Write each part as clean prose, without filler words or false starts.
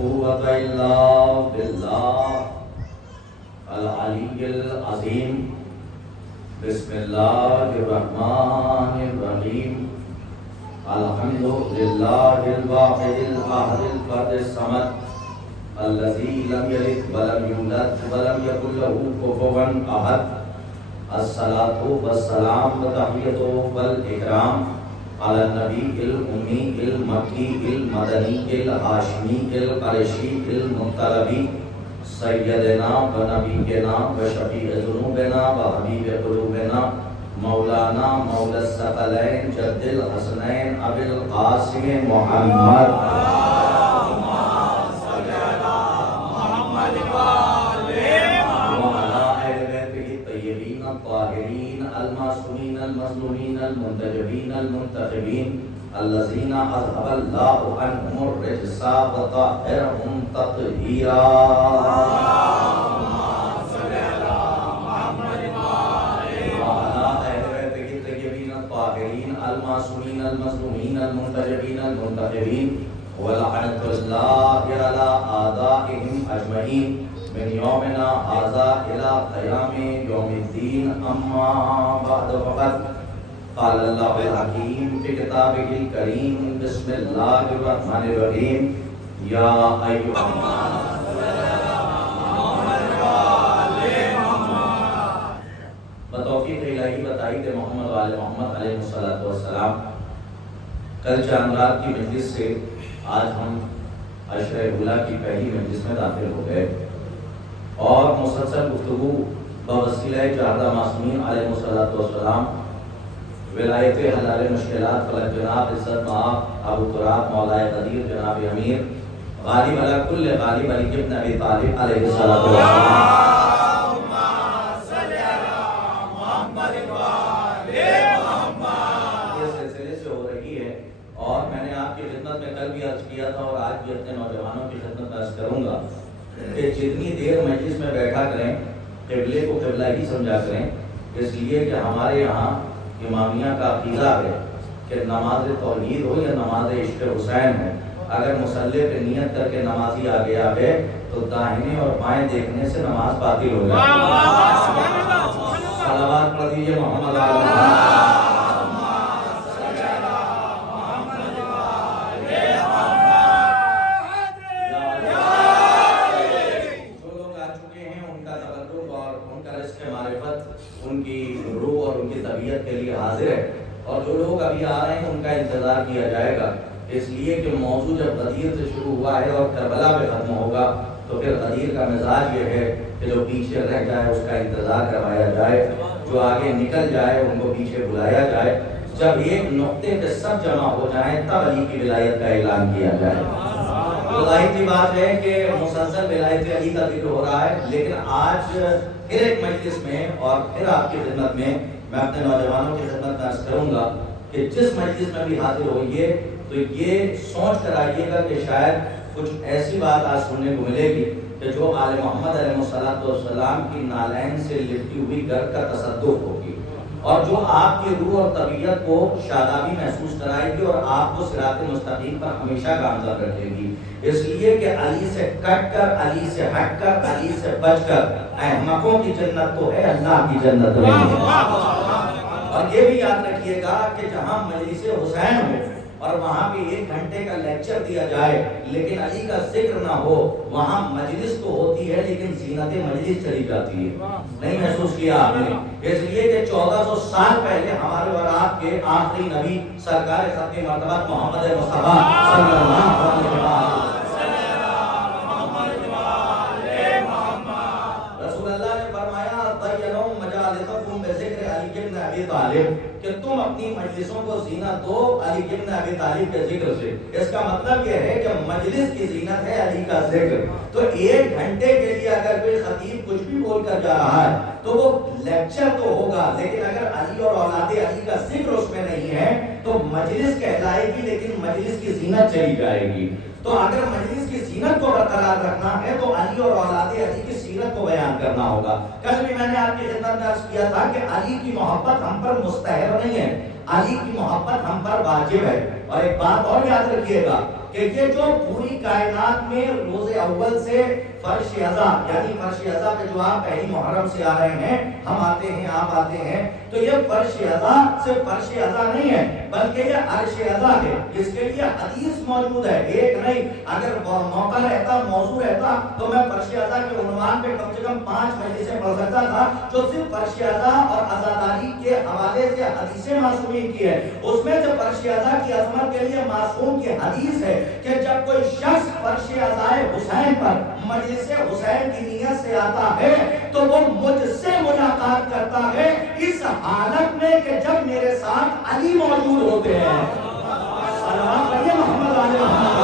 قوة إلا بالله العلي العظيم بسم الله الرحمن الرحيم الحمد لله الواحد الأحد الفرد الصمد الذي لم يلد ولم يولد ولم يكن له كفوا أحد الصلاة والسلام وتحية والإكرام على النبي الأمي المكي المدني الهاشمي القرشي المطلبي سيدنا ونبينا وشفيع ذنوبنا وحبيب قلوبنا مولانا مولى الثقلين جد الحسنين أبي القاسم محمد الطاهرين المعصومين المظلومين المنتجبين المنتخبين الذين أذهب الله عنهم الرجس وطهرهم تطهيرا وعلى أهل بيته الطيبين الطاهرين المعصومين المظلومين المنتجبين المنتخبين ولعنة الله على أعدائهم أجمعين من يومنا هذا إلى قيام يوم الدين أما بعد فقد قال الله الحكيم في كتابه الكريم بسم الله الرحمن الرحيم يا أيها بتوفیق الہی بتائید محمد وآل محمد علیہ السلام کل چاند رات کی مجلس سے آج ہم عشرہ اولیٰ کی پہلی مجلس میں داخل ہو گئے اور مسلسل گفتگو بوسیلہ چہردہ معصومین علیہ السلام ولایت حلال مشکلات فلک جناب عزت مآب ابو تراب مولا قدیر جناب امیر غالب علی کل غالب علی ابن ابی طالب علیہ السلام یہ سلسلے سے ہو رہی ہے اور میں نے آپ کی خدمت میں کل بھی عرض کیا تھا اور آج بھی اپنے نوجوانوں کی خدمت میں عرض کروں گا کہ جتنی دیر مجلس میں بیٹھا کریں قبلے کو قبلہ ہی سمجھا کریں، اس لیے کہ ہمارے یہاں امامیہ کا عقیدہ ہے کہ نماز توحید ہو یا نماز عشق حسین ہے، اگر مصلی پہ نیت کر کے نمازی آ گیا ہے تو داہنے اور بائیں دیکھنے سے نماز باطل ہو جائے گی۔ صلوات پڑھ دیجیے محمد ان کی روح اور ان کی طبیعت کے لیے حاضر ہے، اور جو لوگ ابھی آ رہے ہیں ان کا انتظار کیا جائے گا، اس لیے کہ موضوع جب غدیر سے شروع ہوا ہے اور کربلا پہ ختم ہوگا تو پھر غدیر کا مزاج یہ ہے کہ جو پیچھے رہ جائے اس کا انتظار کروایا جائے، جو آگے نکل جائے ان کو پیچھے بلایا جائے، جب ایک نقطے پہ سب جمع ہو جائیں تب علی کی ولایت کا اعلان کیا جائے۔ تو ظاہر سی بات ہے کہ مسلسل ولایت علی کا ذکر ہو رہا ہے، لیکن آج پھر ایک مجلس میں اور پھر آپ کی خدمت میں اپنے نوجوانوں کی خدمت میں عرض کروں گا کہ جس مجلس میں بھی حاضر ہوئیے تو یہ سوچ کر آئیے گا کہ شاید کچھ ایسی بات آج سننے کو ملے گی کہ جو آل محمد علیہ السلام کی نالین سے لپٹی ہوئی گھر کا تصدق ہوگی، اور جو آپ کی روح اور طبیعت کو شادابی محسوس کرائے گی اور آپ کو صراط مستقیم پر ہمیشہ گامزن رکھے گی، اس لیے کہ علی سے کٹ کر، علی سے ہٹ کر، علی سے بچ کر احمقوں کی جنت تو ہے، اللہ کی جنت نہیں ہے۔ اور یہ بھی یاد رکھیے گا کہ جہاں مجلس حسین ہو اور وہاں بھی 1 گھنٹے کا لیکچر دیا جائے لیکن علی کا ذکر نہ ہو، وہاں مجلس تو ہوتی ہے لیکن زینت مجلس چلی جاتی ہے۔ نہیں محسوس کیا آپ نے؟ اس لیے کہ 1400 سال پہلے ہمارے اور آپ کے آخری نبی سرکار ختم مرتبہ محمد مصطفیٰ صلی اللہ علیہ وسلم کہ تم اپنی مجلسوں کو زینت دو علی ابن ابی طالب کے ذکر سے۔ اس کا مطلب یہ ہے کہ مجلس کی زینت ہے علی کا ذکر، تو 1 گھنٹے کے لیے اگر کوئی خطیب کچھ بھی بول کر جا رہا ہے تو وہ لیکچر تو ہوگا، لیکن اگر علی اور اولاد علی کا ذکر اس میں نہیں ہے تو مجلس کہلائے گی لیکن مجلس کی زینت چلی جائے گی۔ تو اگر مجلس کی سیرت کو برقرار رکھنا ہے تو علی اور اولاد علی کی سیرت کو بیان کرنا ہوگا۔ کل بھی میں نے آپ کی خدمت میں عرض کیا تھا کہ علی کی محبت ہم پر مستحب نہیں ہے، علی کی محبت ہم پر واجب ہے۔ اور ایک بات اور یاد رکھیے گا کہ یہ جو پوری کائنات میں روز اول سے فرش ازا یعنی فرش ازا پہ جو آپ پہلی محرم سے آ رہے ہیں، ہم آتے ہیں، آپ آتے ہیں، تو یہ فرش ازا صرف فرش ازا نہیں ہے بلکہ یہ عرش ازا ہے. اس کے لیے حدیث موجود ہے، ایک نہیں. اگر موقع رہتا، موضوع رہتا تو میں فرش ازا کے عنوان پہ کم سے کم 5 مجلسیں پڑھ سکتا تھا جو صرف فرش ازا اور عزاداری کے حوالے سے حدیثیں معصومین کی ہے. اس میں جو فرش ازا کی عظمت کے لیے معصوم کی حدیث ہے کہ جب کوئی شخص فرش ازائے حسین پر مجلس حسین کی نیت سے آتا ہے تو وہ مجھ سے ملاقات کرتا ہے اس حالت میں کہ جب میرے ساتھ علی موجود ہوتے ہیں. صلوات پڑھیے محمد علی محمد.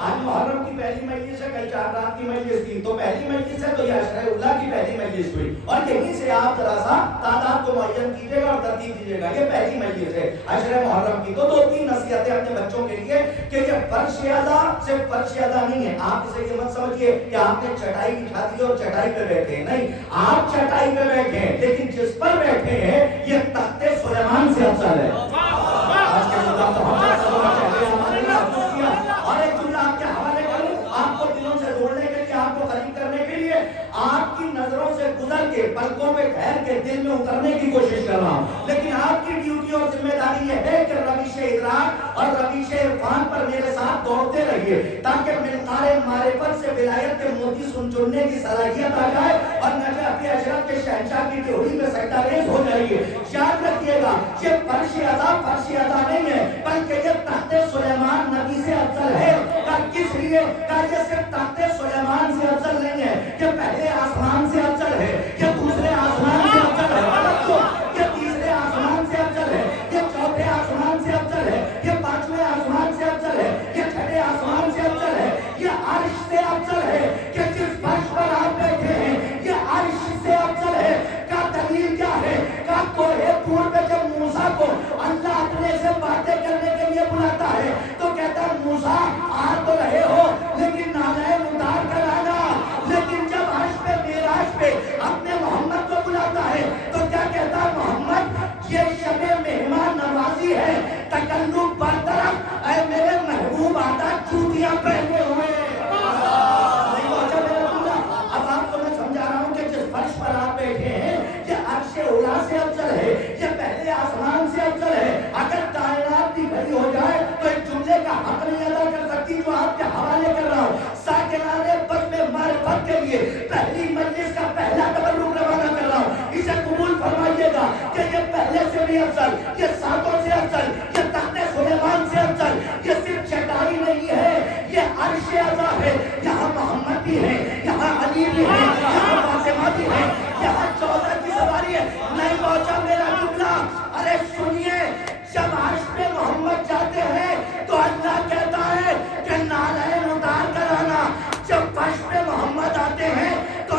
آج محرم کی پہلی مجلس ہے، کل 4 رات کی مجلس تھی، تو پہلی مجلس ہے تو یہ عشرہ اللہ کی پہلی مجلس ہوئی، اور یہیں سے آپ ذرا سا تعداد کو معین کیجیے گا اور ترتیب دیجیے گا. یہ پہلی مجلس ہے عشرہ محرم کی. تو 2-3 نصیحتیں اپنے بچوں کے لیے کہ یہ فرش ادا صرف فرش ادا نہیں ہے. آپ اسے یہ مت سمجھیے کہ آپ نے چٹائی بچھا دی اور چٹائی پہ بیٹھے ہیں، نہیں، آپ چٹائی پہ بیٹھے ہیں لیکن جس پر بیٹھے ہیں یہ تخت سلیمان سے افضل ہے. آج کے خطاب تو ہم اور ایک جملہ آپ کے حوالے کروں، آپ کو دلوں سے جوڑنے کے لیے، آپ کو قریب کرنے کے لیے، آپ کی نظروں سے گزر کے پلکوں پہ ٹھہر کے دل میں اترنے کی کوشش کر رہا ہوں. لیکن آپ کی ڈیوٹی اور ذمہ داری یہ ہے کہ روش ادراک اور روش عرفان پر میرے ساتھ دوڑتے رہیے تاکہ منقار معرفت سے ولایت کے موتی چننے کی صلاحیت آ جائے اور نجف اشرف کے شہنشاہ کی ڈیوٹی میں سجدہ ریز ہو جائیے. یاد رکھیے گا یہ فرش ادا نہیں ہے بلکہ یہ تخت سلیمان نبی سے افضل ہے. کس لیے یہ صرف تخت سلیمان سے افضل نہیں ہے، یہ پہلے آسمان سے افضل ہے، یہ دوسرے آسمان سے افضل ہے، یہ تیسرے آسمان سے افضل ہے، یہ چوتھے آسمان سے افضل ہے، یہ 5ویں آسمان سے افضل ہے، یہ 6ٹھے آسمان سے افضل ہے، یہ عرش سے افضل ہے. کہ جس فرش پر آپ بیٹھے ہیں یہ عرش سے افضل ہے. کا دلیل کیا ہے؟ کا کوہ طور پہ جب موسیٰ کو اللہ اپنے سے باتیں کرنے کے لیے بلاتا ہے تو کہتا ہے موسیٰ آ تو رہے ہو لیکن نالائن اتار کر آنا. لیکن جب عرش پہ معراج پہ اپنے محمد کو بلاتا ہے تو کیا کہتا ہے؟ محمد یہ شب مہمان نوازی ہے، تکلف برطرف، اے میرے محبوب آتا چوٹیاں پہنے ہوئے. نہیں پہنچا میرا جملہ؟ اب آپ کو میں سمجھا رہا ہوں کہ جس فرش پر آپ بیٹھے ہیں یہ عرش اولا سے افضل ہے، یہ پہلے آسمان سے افضل ہے. اگر کائنات بھی کھڑی ہو جائے تو ایک جملے کا حق نہیں ادا کر سکتی جو آپ کے حوالے کر رہا ہوں. ساکنان بزم معرفت کے لیے پہلی مجلس کا پہلا تبرک روانہ کر رہا ہوں. اسے قبول فرمائیے گا کہ یہ پہلے سے بھی افضل، یہ ساتوں سے افضل، یہ تخت سلیمان سے افضل. یہ صرف چٹائی نہیں ہے، یہ عرش اعظا ہے. یہاں محمد بھی ہے، یہاں علی بھی ہے، یہاں فاطمہ بھی ہے، یہاں 14 کی سواری ہے. نہیں پہنچا میرا جملہ؟ ارے سنیے، جب عرش پہ محمد جاتے ہیں تو اللہ کہتا ہے کہ نالائن اتار کر آنا. جب فرش پہ محمد آتے ہیں تو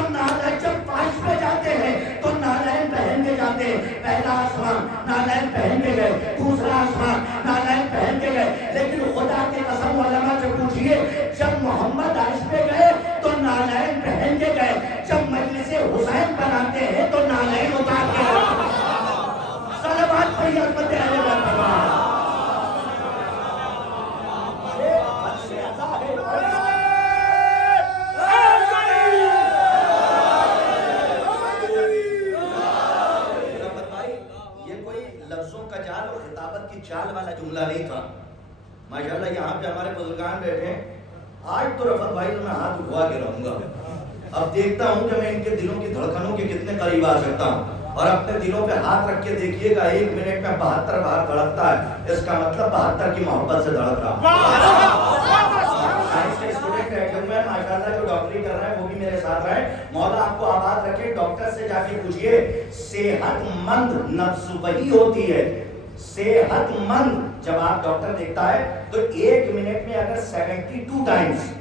جب فرش پہ جاتے ہیں تو نالائن پہن کے جاتے ہیں. پہلا آسمان نالائن پہن کے گئے، دوسرا آسمان نالائن پہن کے گئے. لیکن خدا کی قسم علماء سے پوچھئے جب محمد عرش پہ گئے تو نالائن پہن کے گئے، جب مجلس حسین پر آتے ہیں تو نالائن اتار کے گئے. صلوات پڑھی عظمت اہل بیت اللہ. چال والا جملہ نہیں تھا. ماشاءاللہ یہاں پہ ہمارے بزرگان بیٹھے ہیں. آج تو رفت بھائی میں ہاتھ اٹھوا کے رہوں گا. اب دیکھتا ہوں کہ میں ان کے دلوں کی دھڑکنوں کے کتنے قریب آ سکتا ہوں. اور اپنے دلوں پہ ہاتھ رکھ کے دیکھیے گا 1 منٹ میں 72 بار دھڑکتا ہے. اس کا مطلب 72 کی محبت سے دھڑک رہا. سائنس کے اسٹوڈنٹ بیٹھے ہوئے ہیں ماشاءاللہ جو ڈاکٹری کر رہے ہیں وہ بھی میرے ساتھ رہے. مولا آپ کو آباد رکھے. ڈاکٹر سے جا کے پوچھئے صحت مند نفس وہی ہوتی ہے. صحت مند جب آپ ڈاکٹر دیکھتا ہے تو 1 منٹ میں اگر 72 ٹائمز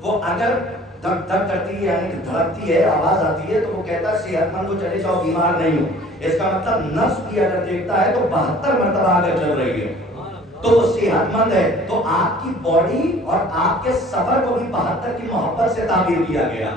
وہ اگر دھک دھک کرتی ہے یعنی دھڑکتی ہے، آواز آتی ہے، تو وہ کہتا ہے صحت مند ہو، چلے جاؤ، بیمار نہیں ہو. اس کا مطلب نفس بھی اگر دیکھتا ہے تو 72 مرتبہ اگر چل رہی ہے تو وہ صحت مند ہے. تو آپ کی باڈی اور آپ کے سفر کو بھی 72 کی محبت سے تعبیر کیا گیا.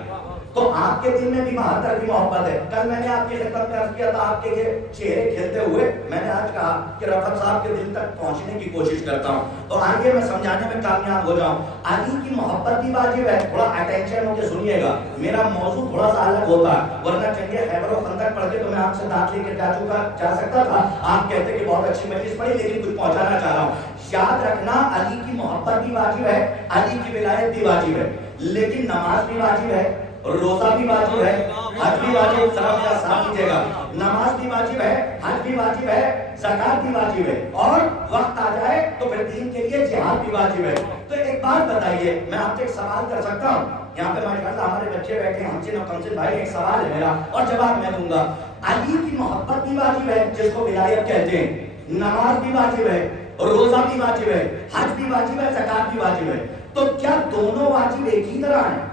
تو آپ کے دل میں بھی وہاں تک بھی محبت ہے. کل میں نے آپ کی خدمت میں عرض کیا تھا آپ کے یہ چہرے کھلتے ہوئے میں نے آج کہا کہ رفعت صاحب کے دل تک پہنچنے کی کوشش کرتا ہوں. تو آئیے میں سمجھانے میں کامیاب ہو جاؤں. علی کی محبت بھی واجب ہے. تھوڑا اٹینشن ہو کے سنیے گا, میرا موضوع تھوڑا سا الگ ہوتا ہے, ورنہ چلیے خیبر و خندق پڑھ کے تو میں آپ سے دانت لے کے جا سکتا تھا. آپ کہتے کہ بہت اچھی مجلس پڑھی, لیکن کچھ پہنچانا چاہ رہا ہوں. یاد رکھنا علی کی محبت بھی واجب ہے, علی کی ولایت بھی واجب ہے, لیکن نماز بھی واجب ہے, روزہ بھی واجب ہے, حج بھی واجب, ذرا میرا ساتھ دیجیے گا, نماز بھی واجب ہے, حج بھی واجب ہے, زکات بھی واجب ہے, اور وقت آ جائے تو پھر دین کے لیے جہاد بھی واجب ہے. تو ایک بات بتائیے, میں آپ سے ایک سوال کر سکتا ہوں؟ یہاں پہ ماشاءاللہ ہمارے بچے بیٹھے ہیں, ہم سے نوکمسن بھائی, ایک سوال ہے میرا اور جواب میں دوں گا. علی کی محبت بھی واجب ہے جس کو ولایت کہتے ہیں, نماز بھی واجب ہے, روزہ بھی واجب ہے, حج بھی واجب ہے, زکات بھی واجب ہے. تو کیا دونوں واجب ایک ہی طرح ہیں؟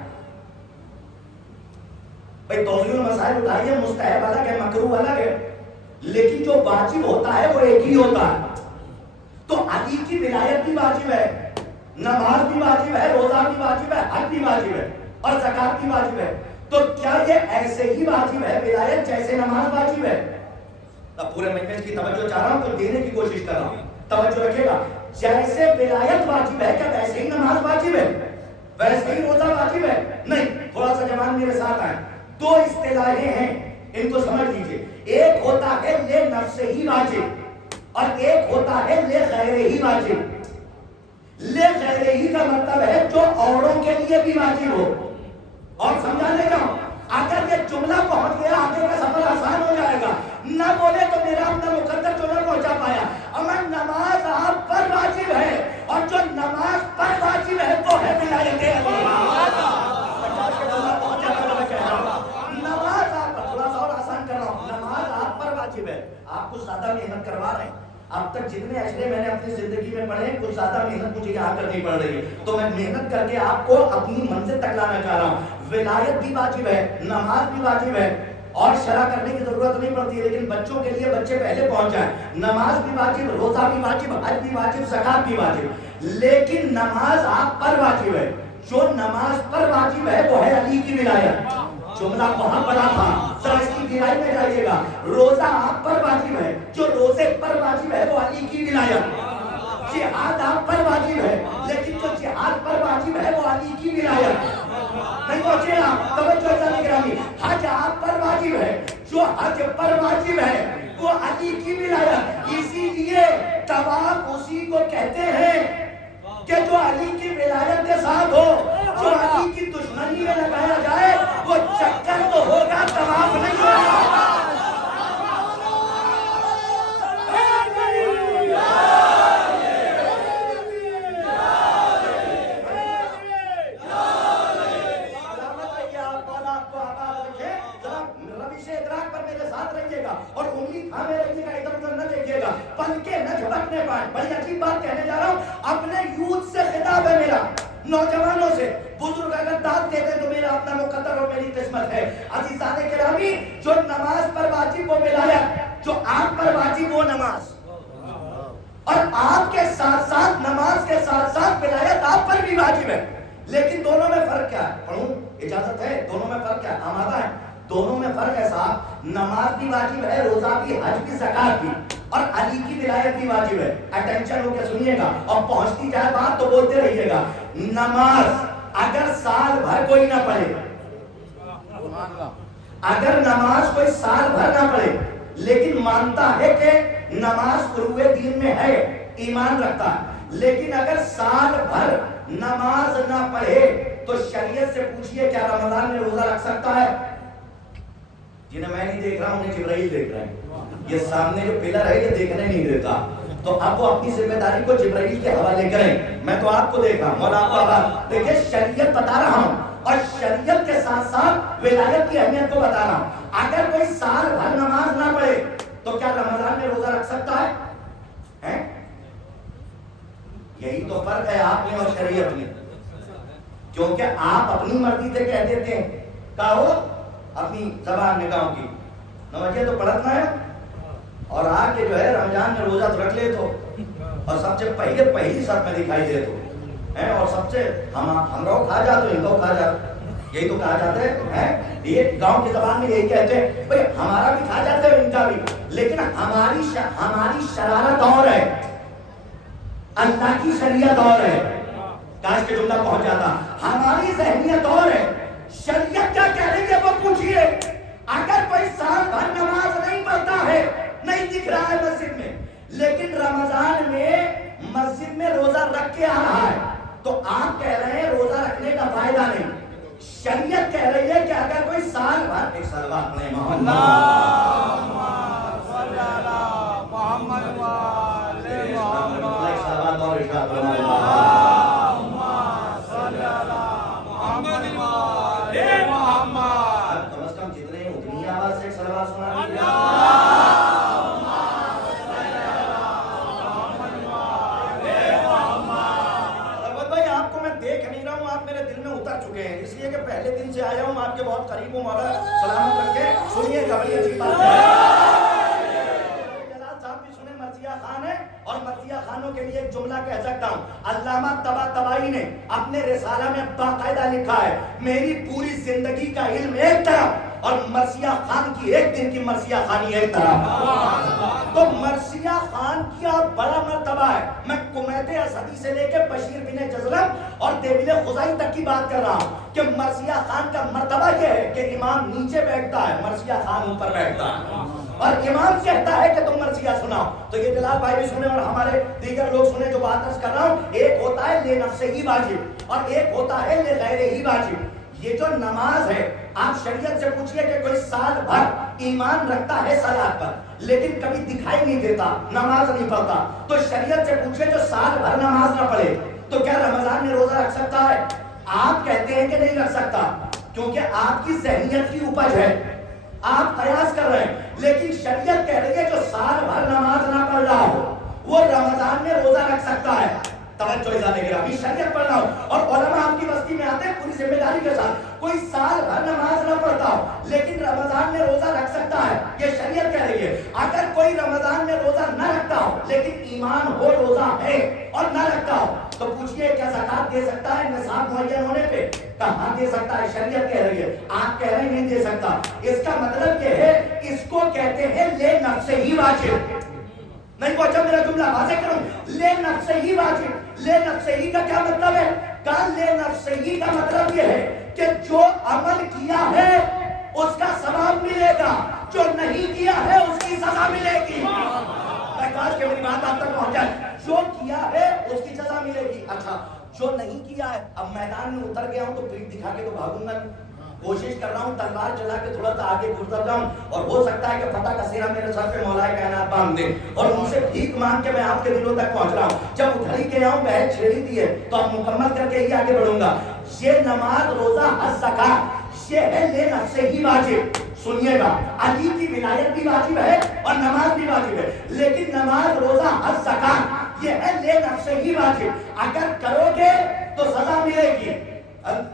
بھئی توضیح المسائل اٹھائیے, مستحب الگ ہے, مکروہ الگ ہے, لیکن جو واجب ہوتا ہے وہ ایک ہی ہوتا ہے. تو علی کی ولایت بھی واجب ہے, نماز بھی واجب ہے, روزہ بھی واجب ہے, حج بھی واجب ہے, اور زکات بھی واجب ہے. تو کیا یہ ایسے ہی واجب ہے ولایت جیسے نماز واجب ہے؟ اب پورے مجلس کی توجہ چاہ رہا ہوں, تو دینے کی کوشش کر رہا ہوں, توجہ رکھے گا. جیسے ولایت واجب ہے کیا ویسے ہی نماز واجب ہے, ویسے ہی روزہ واجب ہے؟ نہیں. تھوڑا سا جوان میرے ساتھ آئے. دو اصطلاحیں ہیں, ان کو سمجھ لیجئے. ایک ہوتا ہے لے نفس ہی واجب, اور ایک ہوتا ہے لے غیر ہی واجب. لے غیر ہی کا مطلب ہے جو اوروں کے لیے بھی واجب ہو. اور سمجھانے کا اگر یہ جملہ پہنچ گیا آگے کا سفر آسان ہو جائے گا. نہ بولے تو میرا اپنا مقدر جو نہ پہنچا پایا. امن نماز آپ پر واجب ہے, اور جو نماز پر واجب ہے وہ ہے ولایت علی. نماز آپ پر, تھوڑا سا اور آسان کر رہا ہوں, نماز آپ پر واجب ہے. آپ کچھ زیادہ محنت کروا رہے ہیں. اب تک جتنے اشرے میں نے اپنی زندگی میں پڑھے, کچھ زیادہ محنت مجھے یہاں کرنی پڑ رہی ہے, تو میں محنت کر کے آپ کو اپنی منزل تک لانا چاہ رہا ہوں. ولایت بھی واجب ہے, نماز بھی واجب ہے, اور شرع کرنے کی ضرورت نہیں پڑتی ہے, لیکن بچوں کے لیے بچے پہلے پہنچ جائیں. نماز بھی واجب, روزہ بھی واجب, حج بھی واجب, زکات بھی واجب, لیکن نماز آپ پر واجب ہے. جو نماز پر واجب ہے وہ ہے علی کی ولایت. جملہ بہت بڑا تھا, ذرا اس کی گہرائی میں جائیے گا. روزہ آپ پر واجب ہے, جو روزے پر واجب ہے وہ علی کی ولایت. جہاد آپ پر واجب ہے, لیکن جو جہاد پر واجب ہے وہ علی کی ولایت. نہیں پہنچے آپ, توجہ جانے گرامی. حج آپ پر واجب ہے, جو حج پر واجب ہے وہ علی کی ولایت. اسی لیے طواف اسی کو کہتے ہیں کہ جو علی کی ولایت کے ساتھ ہو. جو علی کی دشمنی میں لگایا جائے وہ چکر تو ہوگا, طواف نہیں ہوگا. اور انگلی تھامے رکھیے گا, ادھر ادھر نہ دیکھیے گا, پلکیں نہ جھپکنے پائیں. بڑی عجیب بات کہنے جا رہا ہوں, اپنے یوتھ سے خطاب ہے میرا, نوجوانوں سے. بزرگ اگر داد دیتے ہیں تو میرا اپنا مقدر اور میری قسمت ہے. عزیزان کرامی, جو نماز پر واجب وہ ولایت, جو آپ پر واجب وہ نماز, اور آپ کے ساتھ ساتھ نماز کے ساتھ ساتھ ولایت آپ پر بھی واجب ہے. لیکن دونوں میں فرق کیا ہے؟ پڑھوں, اجازت ہے؟ دونوں میں فرق کیا ہے؟ آمادہ ہے؟ دونوں میں فرق ہے صاحب. نماز بھی واجب ہے, روزہ بھی, حج بھی, زکات بھی, اور علی کی ولایت بھی واجب ہے. اٹینشن ہو کے سنیے گا, اور پہنچتی جائے بات تو بولتے رہیے گا. نماز اگر سال بھر کوئی نہ پڑھے, اگر نماز کوئی سال بھر نہ پڑھے, لیکن مانتا ہے کہ نماز فروع دین میں ہے, ایمان رکھتا ہے, لیکن اگر سال بھر نماز نہ پڑھے تو شریعت سے پوچھئے کیا رمضان میں روزہ رکھ سکتا ہے؟ جنہیں میں نہیں دیکھ رہا ہوں, انہیں جبرائیل دیکھ رہا ہے. یہ سامنے جو پلر ہے یہ دیکھنے نہیں دیتا, تو اب وہ اپنی ذمہ داری کو جبرائیل کے حوالے کریں. میں تو آپ کو دیکھ رہا ہوں, مولا آپ کو بات دیکھیں, شریعت بتا رہا ہوں, اور شریعت کے ساتھ ساتھ ولایت کی اہمیت کو بتا رہا ہوں. اگر کوئی سال بھر نماز نہ پڑھے تو کیا رمضان میں روزہ رکھ سکتا ہے؟ یہی تو فرق ہے آپ میں اور شریعت میں. کیونکہ آپ اپنی مرضی سے کہہ دیتے ہیں, کہو اپنی زبان میں کہو کی نمازیں تو پڑھنا ہے, اور آ کے جو ہے رمضان میں روزہ تو رکھ لے تو, اور سب سے پہلے پہلی سب میں دکھائی دے تو, اور سب سے ہم لوگ کھا جا تو ان کو کھا جا. یہی تو کہا جاتا ہے، یہ گاؤں کی زبان میں یہی کہتے ہیں بھائی ہمارا بھی کھا جاتا ہے ان کا بھی، لیکن ہماری شرارت اور ہے، اللہ کی شریعت اور ہے. کاش کے جملہ پہنچ جاتا. ہماری ذہنیت اور ہے، شریعت کیا کہہ رہی ہے وہ پوچھئے. اگر کوئی سال بھر نماز نہیں پڑھتا ہے، نہیں دکھ رہا ہے مسجد میں، لیکن رمضان میں مسجد میں روزہ رکھ کے آ رہا ہے، تو آپ کہہ رہے ہیں روزہ رکھنے کا فائدہ نہیں. شریعت کہہ رہی ہے کہ اگر کوئی سال بھر، ایک سال بعد پڑھیں محمد اور ارشاد فرمائے کم از کم جتنے اتنی آواز سے صلوات سنا دیجیے. بھائی آپ کو میں دیکھ نہیں رہا ہوں، آپ میرے دل میں اتر چکے ہیں، اس لیے کہ پہلے دن سے آیا ہوں، آپ کے بہت قریب ہوں. مولا سلامت رکھے. سنیے گا بڑی عجیب بات ہے، مرثیہ خان ہے اور مرثیہ خانوں کے لیے ایک جملہ کہہ سکتا ہوں. علامہ طباطبائی نے اپنے رسالہ میں باقاعدہ لکھا ہے میری پوری زندگی کا علم ایک طرف اور مرثیہ خان کی ایک دن کی مرثیہ خانی ایک طرف. تو مرثیہ خان کیا بڑا مرتبہ ہے. میں کمیت اسدی سے لے کے بشیر بن جزلم اور دیبل خزائی تک کی بات کر رہا ہوں کہ مرثیہ خان کا مرتبہ یہ ہے کہ امام نیچے بیٹھتا ہے، مرثیہ خان اوپر بیٹھتا ہے اور امام کہتا ہے کہ تم مرثیہ سناؤ. تو یہ جلال بھائی بھی سنے اور ہمارے دیگر لوگ سنے جو بات عرض کر رہا ہوں. ایک ہوتا ہے لے نفس ہی واجب اور ایک ہوتا ہے لے غیر ہی واجب. یہ جو نماز ہے، آپ شریعت سے پوچھئے کہ کوئی سال بھر ایمان رکھتا ہے صلاۃ پر لیکن کبھی دکھائی نہیں دیتا، نماز نہیں پڑھتا، تو شریعت سے پوچھئے جو سال بھر نماز نہ پڑھے تو کیا رمضان میں روزہ رکھ سکتا ہے؟ آپ کہتے ہیں کہ نہیں رکھ سکتا کیونکہ آپ کی ذہنیت کی اپج ہے، آپ قیاس کر رہے ہیں. لیکن شریعت کہہ رہی ہے جو سال بھر نماز نہ پڑھ رہا ہو وہ رمضان میں روزہ رکھ سکتا ہے. توجہ ازالے گا ابھی شریعت پڑھ رہا ہوں اور علماء آپ کی بستی میں آتے ہیں پوری ذمہ داری کے ساتھ. کوئی سال بھر نماز نہ پڑھتا ہو لیکن رمضان میں روزہ رکھ سکتا ہے، یہ شریعت کہہ رہی ہے. اگر کوئی رمضان میں روزہ نہ رکھتا ہو لیکن ایمان ہو روزہ ہے اور نہ رکھتا ہو تو پوچھئے کیا زکات دے سکتا ہے نصاب معین ہونے پہ؟ کہاں دے سکتا ہے؟ شریعت کہہ رہی ہے. آپ کہہ رہے ہیں نہیں دے سکتا. اس کا مطلب یہ ہے اس کو کہتے ہیں لے نفس ہی واجب. نہیں پہنچا میرا جملہ واضح کروں. لے نفس ہی واجب. لے نفس ہی کا کیا مطلب ہے؟ لے نفس ہی کا مطلب یہ ہے کہ جو عمل کیا ہے اس کا ثواب ملے گا، جو نہیں کیا ہے اس کی سزا ملے گی. میں کاش کہ میری بات آپ تک پہنچ جائے. جو کیا ہے اس کی سزا ملے گی. اچھا جو نہیں کیا ہے، اب میدان میں اتر گیا ہوں تو پیٹھ دکھا کے تو بھاگوں گا. کوشش کر رہا ہوں تلوار چلا کے تھوڑا سا آگے گزر جاؤں اور ہو سکتا ہے کہ فتح کا سینہ میرے سر پہ مولا کائنات باندھ دے اور ان سے بھیک مانگ کے میں آپ کے دلوں تک پہنچ رہا ہوں. جب ادھر ہی کے آؤں بحث چھیڑی دی ہے تو اب مکمل کر کے ہی آگے بڑھوں گا. یہ نماز روزہ حج زکات یہ ہے لے نفس ہی واجب. سنیے گا علی کی ولایت بھی واجب ہے اور نماز بھی واجب ہے، لیکن نماز روزہ حج زکات یہ ہے لے نفس ہی واجب. اگر کرو گے تو سزا ملے گی،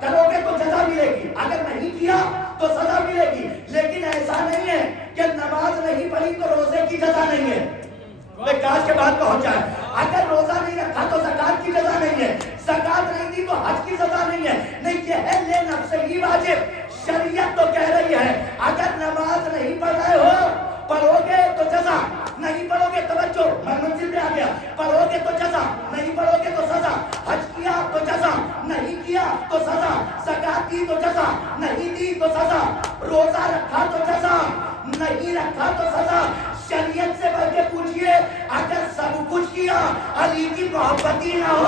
کرو گے تو جزا ملے گی، اگر نہیں کیا تو سزا ملے گی. لیکن ایسا نہیں ہے کہ نماز نہیں پڑھی تو روزے کی جزا نہیں ہے. میں کاش کے بعد پہنچ جائے. اگر روزہ نہیں رکھا تو زکات کی جزا نہیں ہے، زکات نہیں دی تو حج کی سزا نہیں ہے. نہیں، یہ ہے لے نفس ہی واجب. شریعت تو کہہ رہی ہے اگر نماز نہیں پڑھ رہے ہو پڑھو گے تو جزا، نہیں پڑھو گے توجہ میں منزل پہ آ گیا، پڑھو گے تو جزا، نہیں پڑھو گے تو سزا. حج کیا تو جزا، نہیں کیا تو سزا. زکات دی تو جزا، نہیں دی تو سزا. روزہ رکھا تو جزا، نہیں رکھا تو سزا. شریعت سے بڑھ کے پوچھئے اگر سب کچھ کیا علی کی محبتی نہ ہو.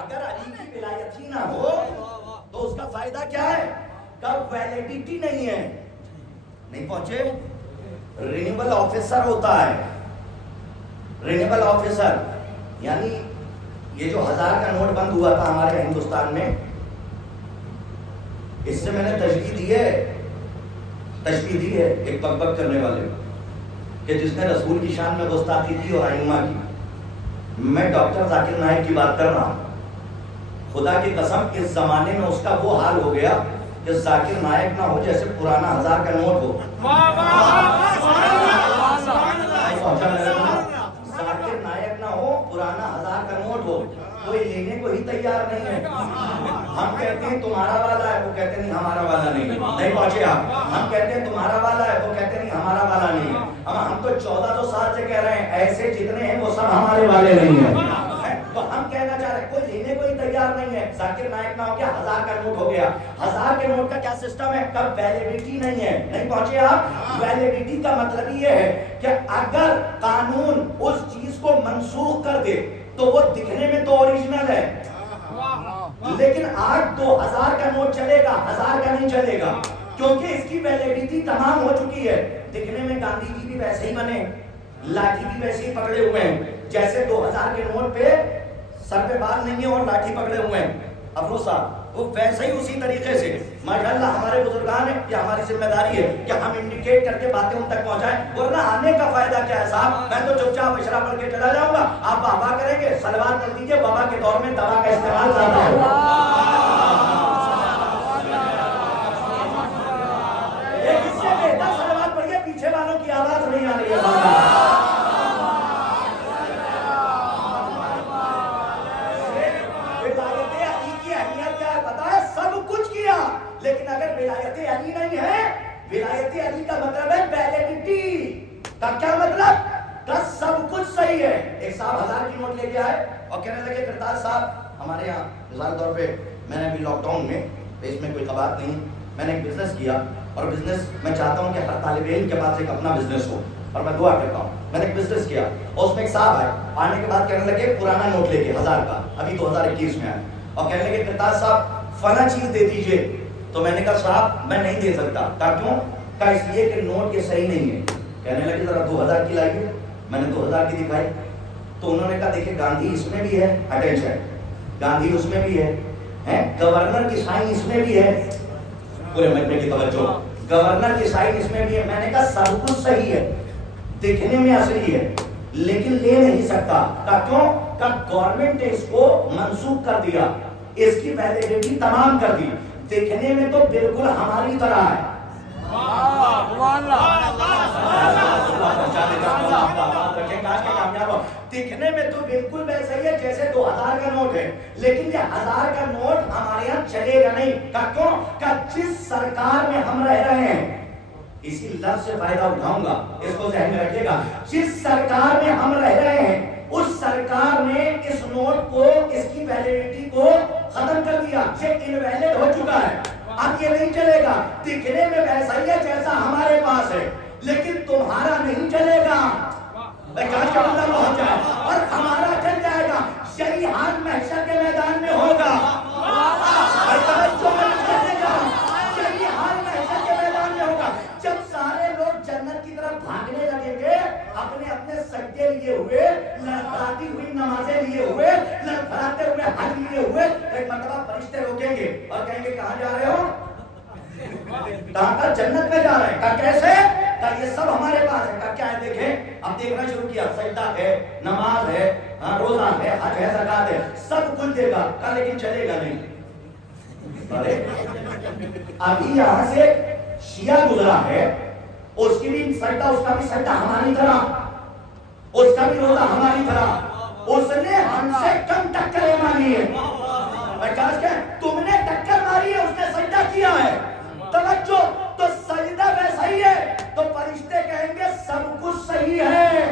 اگر علی کی ولایت ہی نہ ہو تو اس کا فائدہ کیا ہے؟ کب ویلیڈیٹی نہیں ہے. نہیں پہنچے. رینیبل آفیسر ہوتا ہے، رینیبل آفیسر یعنی یہ جو 1000 کا نوٹ بند ہوا تھا ہمارے ہندوستان میں، اس سے میں نے تشبیہ دی ہے ایک بک بک کرنے والے کہ جس نے رسول کی شان میں گستاخی کی اور ائمہ کی. میں ڈاکٹر ذاکر نائک کی بات کر رہا ہوں. خدا کی قسم اس زمانے میں اس کا وہ حال ہو گیا کہ ذاکر نائک نہ ہو جیسے پرانا 1000 کا نوٹ ہو. ذاکر نائک نہ ہو پرانا 1000 کا نوٹ ہو, کوئی لینے کو ہی تیار نہیں ہے. ہم کہتے ہیں تمہارا والا ہے, وہ کہتے نہیں ہمارا والا نہیں ہے. نہیں پہنچے آپ. ہم کہتے ہیں تمہارا والا ہے, وہ کہتے نہیں ہمارا والا نہیں ہے. ہم تو 1400 سال سے کہہ رہے ہیں ایسے جتنے ہیں وہ سب ہمارے والے نہیں ہیں. تو ہم کہنا چاہ رہے ہیں کوئی لینے کو ہی تیار نہیں ہے. ذاکر نائک نہ ہو گیا 1000 کا نوٹ ہو گیا. 1000 کے نوٹ کا کیا سسٹم ہے؟ کب ویلیڈیٹی نہیں ہے. نہیں پہنچے آپ. ویلیڈیٹی کا مطلب یہ ہے کہ اگر قانون اس چیز کو منسوخ کر دے تو وہ دکھنے میں تو اوریجنل ہے, لیکن آج 2000 کا نوٹ چلے گا, 1000 کا نہیں چلے گا, کیونکہ اس کی ویلیڈیٹی تمام ہو چکی ہے. دکھنے میں گاندھی جی بھی ویسے ہی بنے, لاٹھی بھی ویسے ہی پکڑے ہوئے ہیں, جیسے 2000 کے نوٹ پہ سر پہ بال نہیں ہے اور لاٹھی پکڑے ہوئے ہیں افروز صاحب, وہ ویسے ہی اسی طریقے سے. ماشاءاللہ ہمارے بزرگان ہیں, یہ ہماری ذمہ داری ہے کہ ہم انڈیکیٹ کر کے باتیں ان تک پہنچائیں, ورنہ آنے کا فائدہ کیا ہے صاحب؟ میں تو چپ چاپ اشرا پڑھ کے چلا جاؤں گا, آپ بابا کریں گے, صلوات پڑھ دیجیے. بابا کے دور میں دوا کا استعمال زیادہ ہوگا. اس سے بہتر صلوات پڑھیے, پیچھے والوں کی آواز نہیں آ رہی ہے. لیکن اگر ولایت علی نہیں ہے, ولایت علی کا مطلب ہے ویلیڈیٹی کا. کیا مطلب؟ کہ سب کچھ صحیح ہے. ایک صاحب 1000 کی نوٹ لے کے آئے اور کہنے لگے کرتار صاحب ہمارے یہاں مثال طور پہ میں نے ابھی لاک ڈاؤن میں, اس میں کوئی قباط نہیں, میں نے ایک بزنس کیا اور بزنس میں چاہتا ہوں کہ ہر طالب علم کے پاس ایک اپنا بزنس ہو, اور میں دعا کرتا ہوں. میں نے ایک بزنس کیا اور اس میں ایک صاحب آئے, آنے کے بعد کہنے لگے پرانا نوٹ لے کے 1000 کا, ابھی 2021 میں آئے, اور کہنے لگے کرتار صاحب فلاں چیز دے دیجئے. تو میں نے کہا صاحب میں نہیں دے سکتا. کہا کیوں؟ کہا اس لیے کہ نوٹ یہ صحیح نہیں ہے. کہنے لگے ذرا 2000 کی لائیے. میں نے 2000 کی دکھائی تو انہوں نے کہا دیکھیں گاندھی اس میں بھی ہے, اٹینشن, گاندھی اس میں بھی ہے, گورنر کی سائن اس میں بھی ہے, پورے مجمع کی توجہ, گورنر کی سائن اس میں بھی ہے. میں نے کہا سب کچھ صحیح ہے, دیکھنے میں اصلی ہے, لیکن لے نہیں سکتا. کہا کیوں؟ کہا گورنمنٹ نے اس کو منسوخ کر دیا, اس کی ویلیڈیٹی تمام کر دی. دیکھنے میں تو بالکل ہماری طرح ہے. دیکھنے میں تو بالکل ویسا ہی ہے جیسے 2000 کا نوٹ ہے, لیکن یہ 1000 کا نوٹ ہمارے یہاں چلے گا نہیں. کیوں؟ کہ جس سرکار میں ہم رہ رہے ہیں, اسی لفظ سے فائدہ اٹھاؤں گا, اس کو ذہن میں رکھیے گا, جس سرکار میں ہم رہ رہے ہیں اس سرکار نے اس نوٹ کو, اس کی ویلیڈیٹی کو ختم کر دیا, یہ انویلڈ ہو چکا ہے, اب یہ نہیں چلے گا. دکھنے میں ویسا ہی ہے جیسا ہمارے پاس ہے, لیکن تمہارا نہیں چلے گا. کاش کا بندہ پہنچ جائے اور ہمارا چل جائے گا. یہی حال محشر کے میدان میں ہوگا. یہی حال محشر کے میدان میں ہوگا جب سارے لوگ جنت کی طرف بھاگنے لگیں گے, اپنے اپنے سجدے لیے ہوئے, لڑکھڑاتی ہوئی نمازیں لیے ہوئے, لڑکھڑاتے ہوئے حج لیے ہوئے. ایک مرتبہ فرشتے روکیں گے اور کہیں گے کہاں جا رہے ہو؟ کہاں کا؟ جنت میں جا رہے ہیں. کہا کیسے؟ کہا یہ سب ہمارے پاس ہے. کہا کیا ہے؟ دیکھیں. اب دیکھنا شروع کیا, سجدہ ہے, نماز ہے, روزہ ہے, حج ہے, زکات ہے, سب کچھ دے گا. کہا لیکن چلے گا نہیں. ابھی یہاں سے شیعہ گزرا ہے, اس کی بھی سجدہ, اس کا بھی سجدہ ہماری طرح, اس کا بھی روزہ ہماری طرح, اس نے ہم سے کم ٹکریں ماری ہے. تم نے ٹکر ماری ہے, اس نے سجدہ کیا ہے. توجہ, تو سجدہ ویسا ہی ہے. تو فرشتے کہیں گے سب کچھ صحیح ہے,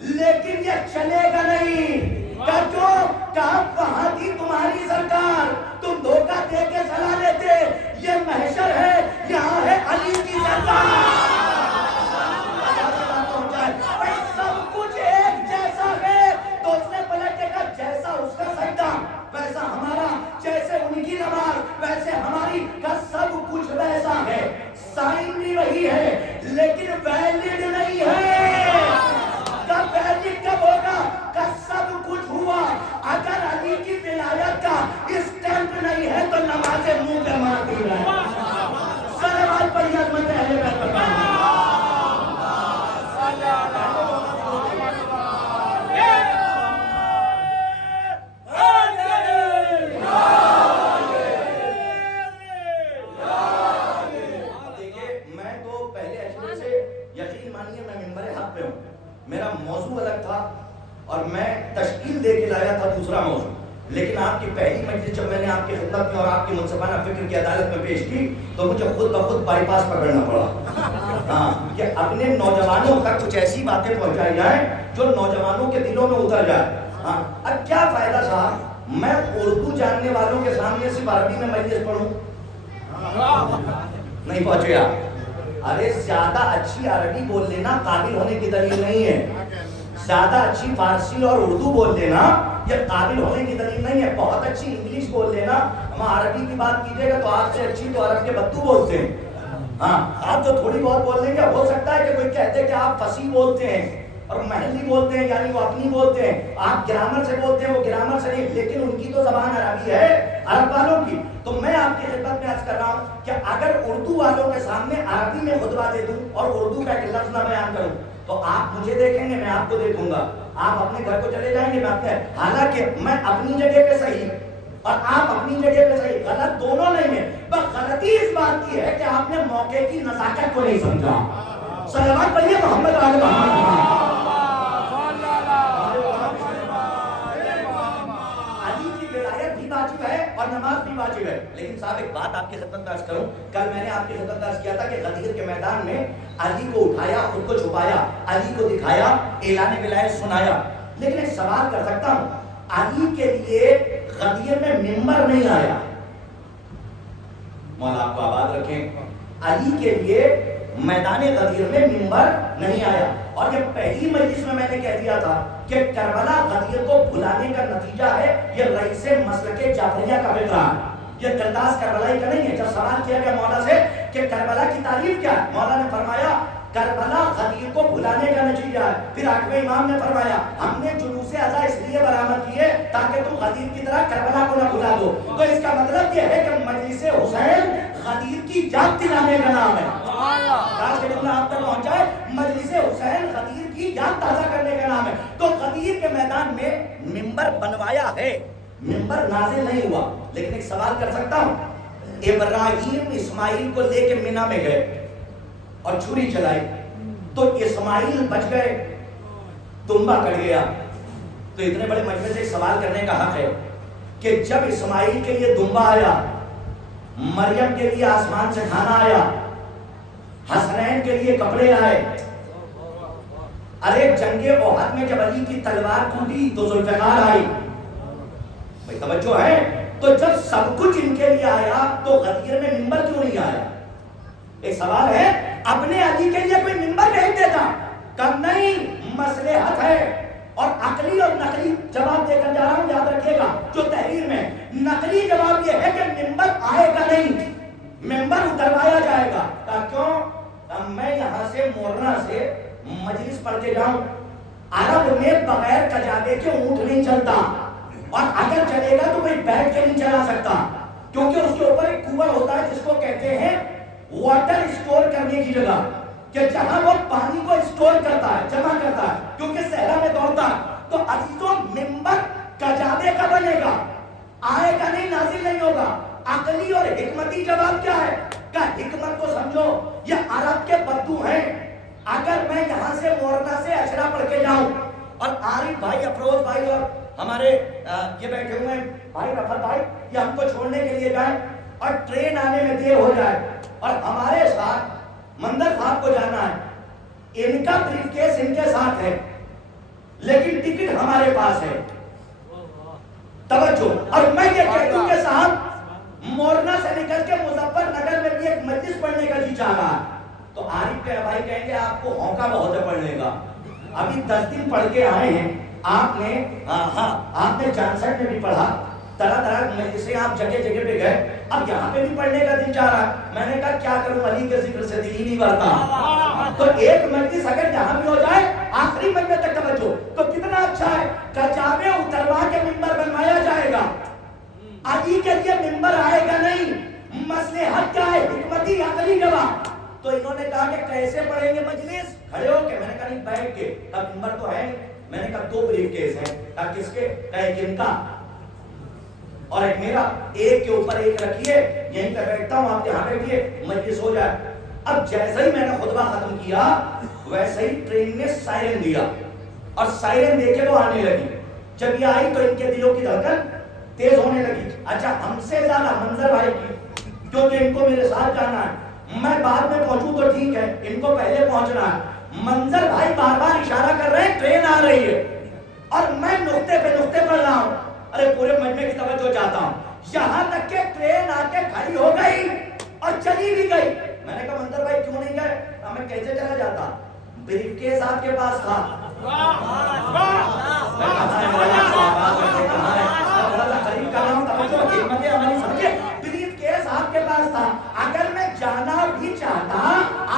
لیکن یہ چلے گا نہیں. کہاں وہاں تھی تمہاری سرکار, تم دھوکہ دے کے چلا لیتے. یہ محشر ہے, یہاں ہے علی کی سرکار. سب کچھ ایک جیسا ہے. تو اس نے پلٹ کے کہا جیسا اس کا سجدہ ویسا ہمارا, جیسے تھا اور میں تشکیل دے کے لایا تھا دوسرا موضوع، لیکن آپ کی پہلی مجلس جب میں نے آپ کی خدمت میں اور آپ کی منصفانہ فکر کی عدالت میں پیش کی تو مجھے خود بخود بائی پاس پکڑنا پڑا، ہاں، کہ اپنے نوجوانوں تک کچھ ایسی باتیں پہنچائی جائیں جو نوجوانوں کے دلوں میں اتر جائے۔ ہاں، اب کیا فائدہ صاحب میں اردو جاننے والوں کے سامنے صرف عربی میں مجلس پڑھوں؟ نہیں پہنچے آپ؟ ارے زیادہ اچھی عربی بول لینا قابل ہونے کی دلیل نہیں ہے، زیادہ اچھی فارسی اور اردو بول لینا یہ قابل ہونے کی دلیل نہیں ہے۔ بہت اچھی انگلش بول لینا، ہم عربی کی بات کیجیے گا تو آپ سے اچھی تو عرب کے بدو بولتے ہیں، ہاں آپ جو تھوڑی بہت بول لیں گے ہو سکتا ہے کہ کوئی کہتے کہ آپ فصیح بولتے ہیں اور محلی بولتے ہیں، یعنی وہ اپنی بولتے ہیں، آپ گرامر سے بولتے ہیں وہ گرامر سے نہیں، لیکن ان کی تو زبان عربی ہے عرب والوں کی۔ تو میں آپ کی خدمت میں عرض کر رہا ہوں کہ اگر اردو والوں کے سامنے عربی میں خطبہ دے دوں اور اردو کا ایک لفظ نہ بیان کروں تو آپ مجھے دیکھیں گے، میں آپ کو دیکھوں گا، آپ اپنے گھر کو چلے جائیں گے، میں اپنے، حالانکہ میں اپنی جگہ پہ صحیح اور آپ اپنی جگہ پہ صحیح، غلط دونوں نہیں ہے، بس غلطی اس بات کی ہے کہ آپ نے موقع کی نزاکت کو نہیں سمجھا۔ صلوات پڑھیے محمد آل محمد۔ علی کی ولایت بھی واجب ہے اور نماز بھی واجب ہے، لیکن صاحب ایک بات آپ کی خدمت میں عرض کروں، کل میں نے آپ کی خدمت میں عرض کیا تھا کہ غدیر کے میدان میں علی کو اٹھایا، خود کو چھپایا، علی کو دکھایا، اعلان ولایت سنایا، لیکن ایک سوال کر سکتا ہوں، علی کے لیے غدیر میں ممبر نہیں آیا، مولا آپ کو آباد رکھیں، علی کے لیے میدان غدیر میں ممبر نہیں آیا، اور یہ پہلی مجلس میں نے کہہ دیا تھا کہ کربلا غدیر کو بھلانے کا نتیجہ ہے، یہ رئیس مسلک جعفریہ کا فکرہ ہے، یہ قرطاس کربلائی کا نہیں ہے۔ جب سوال کیا گیا مولا سے کہ کربلا کی تعریف کیا ہے، مولا نے فرمایا کربلا غدیر کو بھلانے کا نتیجہ ہے۔ پھر آٹھویں امام نے فرمایا ہم نے جلوس اذا اس لیے برآمد کیے تاکہ تم غدیر کی طرح کربلا کو نہ بھلا دو، تو اس کا مطلب یہ ہے کہ مجلس حسین غدیر کی یاد دلانے کا نام ہے۔ کاش کہ جملہ آپ تک پہنچائے، مجلس حسین غدیر کی یاد تازہ کرنے کا نام ہے۔ تو غدیر کے میدان میں ممبر بنوایا ہے، ممبر نازل نہیں ہوا، لیکن ایک سوال کر سکتا ہوں، ابراہیم اسماعیل کو لے کے مینا میں گئے اور چھری چلائی تو اسماعیل بچ گئے، تنبا کٹ گیا، تو اتنے بڑے مجمع سے سوال کرنے کا حق ہے کہ جب اسماعیل کے لیے دنبا آیا، مریم کے لیے آسمان سے کھانا آیا، حسنین کے لیے کپڑے آئے، ارے جنگ احد میں جب علی کی تلوار ٹوٹی تو ذوالفقار آئی، بھائی توجہ ہے، تو جب سب کچھ ان کے لیے آیا تو غدیر میں ممبر کیوں نہیں آیا؟ ایک سوال ہے، اپنے علی کے لیے کوئی ممبر نہیں دیتا، کم نہیں، مصلحت ہے، اور عقلی اور نقلی جواب دے کر جا رہا ہوں، یاد رکھیے گا جو تحریر میں نقلی جواب یہ ہے کہ ممبر آئے گا نہیں، ممبر اتروایا جائے گا، کیوں؟ میں یہاں سے مورنا سے مجلس پڑھ کے جاؤں، عرب میں بغیر کجاوے کے اونٹ نہیں چلتا، اور اگر چلے گا تو کوئی بیٹھ کے نہیں چلا سکتا، کیونکہ اس کے اوپر ایک کوبر ہوتا ہے جس کو کہتے ہیں واٹر اسٹور کرنے کی جگہ، کہ جہاں وہ پانی کو اسٹور کرتا ہے، جمع کرتا ہے، کیونکہ صحرا میں دوڑتا ہے۔ تو عزیزوں ممبر کجاوے کا بنے گا، آئے گا نہیں، نازل نہیں ہوگا۔ عقلی اور حکمتی جواب کیا ہے کہ حکمت کو سمجھو، یہ عرب کے بدو ہیں، اگر میں یہاں سے مورنا سے اشرا پڑھ کے جاؤں اور عارف بھائی، افروز بھائی اور ہمارے یہ بیٹھے ہوئے ہیں بھائی رفت بھائی، یہ ہم کو چھوڑنے کے لیے جائیں اور ٹرین آنے میں دیر ہو جائے اور ہمارے ساتھ مندر صاحب کو جانا ہے، ان کا بریف کیس ان کے ساتھ ہے لیکن ٹکٹ ہمارے پاس ہے، توجہ، اور میں یہ کہہ دوں کہ صاحب مورنا سے نکل کے مظفر نگر میں بھی ایک مجلس پڑھنے کا جی چاہ رہا ہے، تو عارف کے بھائی کہیں گے آپ کو ہونکا بہت ہے پڑھنے کا، ابھی 10 دن پڑھ کے آئے ہیں، آپ نے جانسٹ میں بھی پڑھا، طرح طرح مجلسیں آپ جگہ جگہ پہ گئے، اب یہاں پہ بھی پڑھنے کا دل چاہ رہا ہے، میں نے کہا کیا کروں، علی کے ذکر سے دل ہی نہیں بھرتا، تو ایک مجلس اگر یہاں بھی ہو جائے آخری مجمع تک توجہ تو کتنا اچھا ہے، کچاوے اتروا کے ممبر بنوایا جائے گا، علی کے لیے ممبر آئے گا نہیں، مصلحت کیا ہے، حکمتی عقلی جواب۔ تو انہوں نے کہا کہ کیسے پڑھیں گے مجلس، کھڑے ہو کے، میں نے کہا نہیں بیٹھ کے، اب ممبر تو ہے نہیں، میں نے کہا 2 بریف کیس ہیں، کس کے، ایک ان کا اور ایک میرا، ایک کے اوپر ایک رکھیے، یہیں پہ بیٹھتا ہوں، آپ یہاں بیٹھیے، مجلس ہو جائے۔ اب جیسے ہی میں نے خطبہ ختم کیا ویسے ہی ٹرین نے سائرن دیا اور سائرن دیکھے وہ آنے لگی. جب یہ آئی تو ان کے دلوں کی دھڑکن تیز ہونے لگی. اچھا ہم سے زیادہ منظر بھائی کی، کیونکہ ان کو میرے ساتھ جانا ہے. میں بعد میں پہنچوں تو ٹھیک ہے، ان کو پہلے پہنچنا ہے. منظر بھائی بار بار اشارہ کر رہے ہیں ٹرین آ رہی ہے، اور میں نقطے پہ نقطے پڑھ رہا ہوں. ارے پورے مجمع کی توجہ چاہتا ہوں. یہاں تک کہ ٹرین آ کے کھڑی ہو گئی اور چلی بھی گئی. میں نے کہا منظر بھائی کیوں نہیں گئے؟ میں کیسے چلا جاتا؟ بریف کیس آپ کے پاس تھا. بریف کیس آپ کے پاس تھا. اگر میں جانا بھی چاہتا،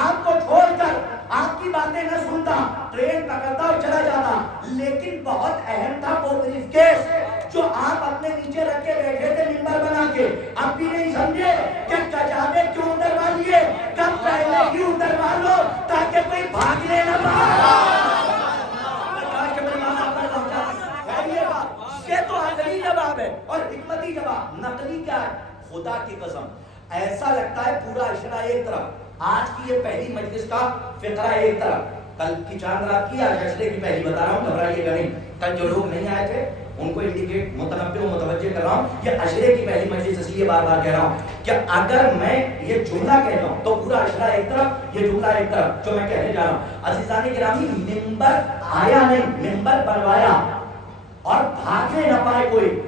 آپ کو چھوڑ کر آپ کی باتیں نہ سنتا، ٹرین پکڑتا اور چلا جاتا. لیکن بہت اہم تھا وہ بریف کیس جو آپ اپنے نیچے رکھ کے بیٹھے تھے ممبر بنا کے. اب بھی نہیں سمجھے کہ کجاوے کیوں اتروا لیے؟ کب پہلے ہی اتروا لو تاکہ کوئی بھاگنے نہ پائے. یہ تو عقلی جواب ہے. اور حکمتی جواب نقلی کیا ہے؟ خدا کی قسم ایسا لگتا ہے پورا اشرا ایک طرف، آج کی یہ پہلی مجلس کا فقرہ ایک طرف، کل کی چاند رات کی آج اشرے کی پہلی بتا رہا ہوں، گھبرائیے گا نہیں. کل جو لوگ نہیں آئے تھے ان کو انڈیکیٹ متنبہ و متوجہ کر رہا ہوں. یہ اشرے کی پہلی مجلس اس لیے بار بار کہہ رہا ہوں کہ اگر میں یہ جملہ کہتا ہوں تو پورا اشرا ایک طرف، یہ جملہ ایک طرف جو میں کہنے جا رہا ہوں. عزیزان گرامی، ممبر آیا نہیں، ممبر بنوایا اور بھاگنے نہ پائے کوئی.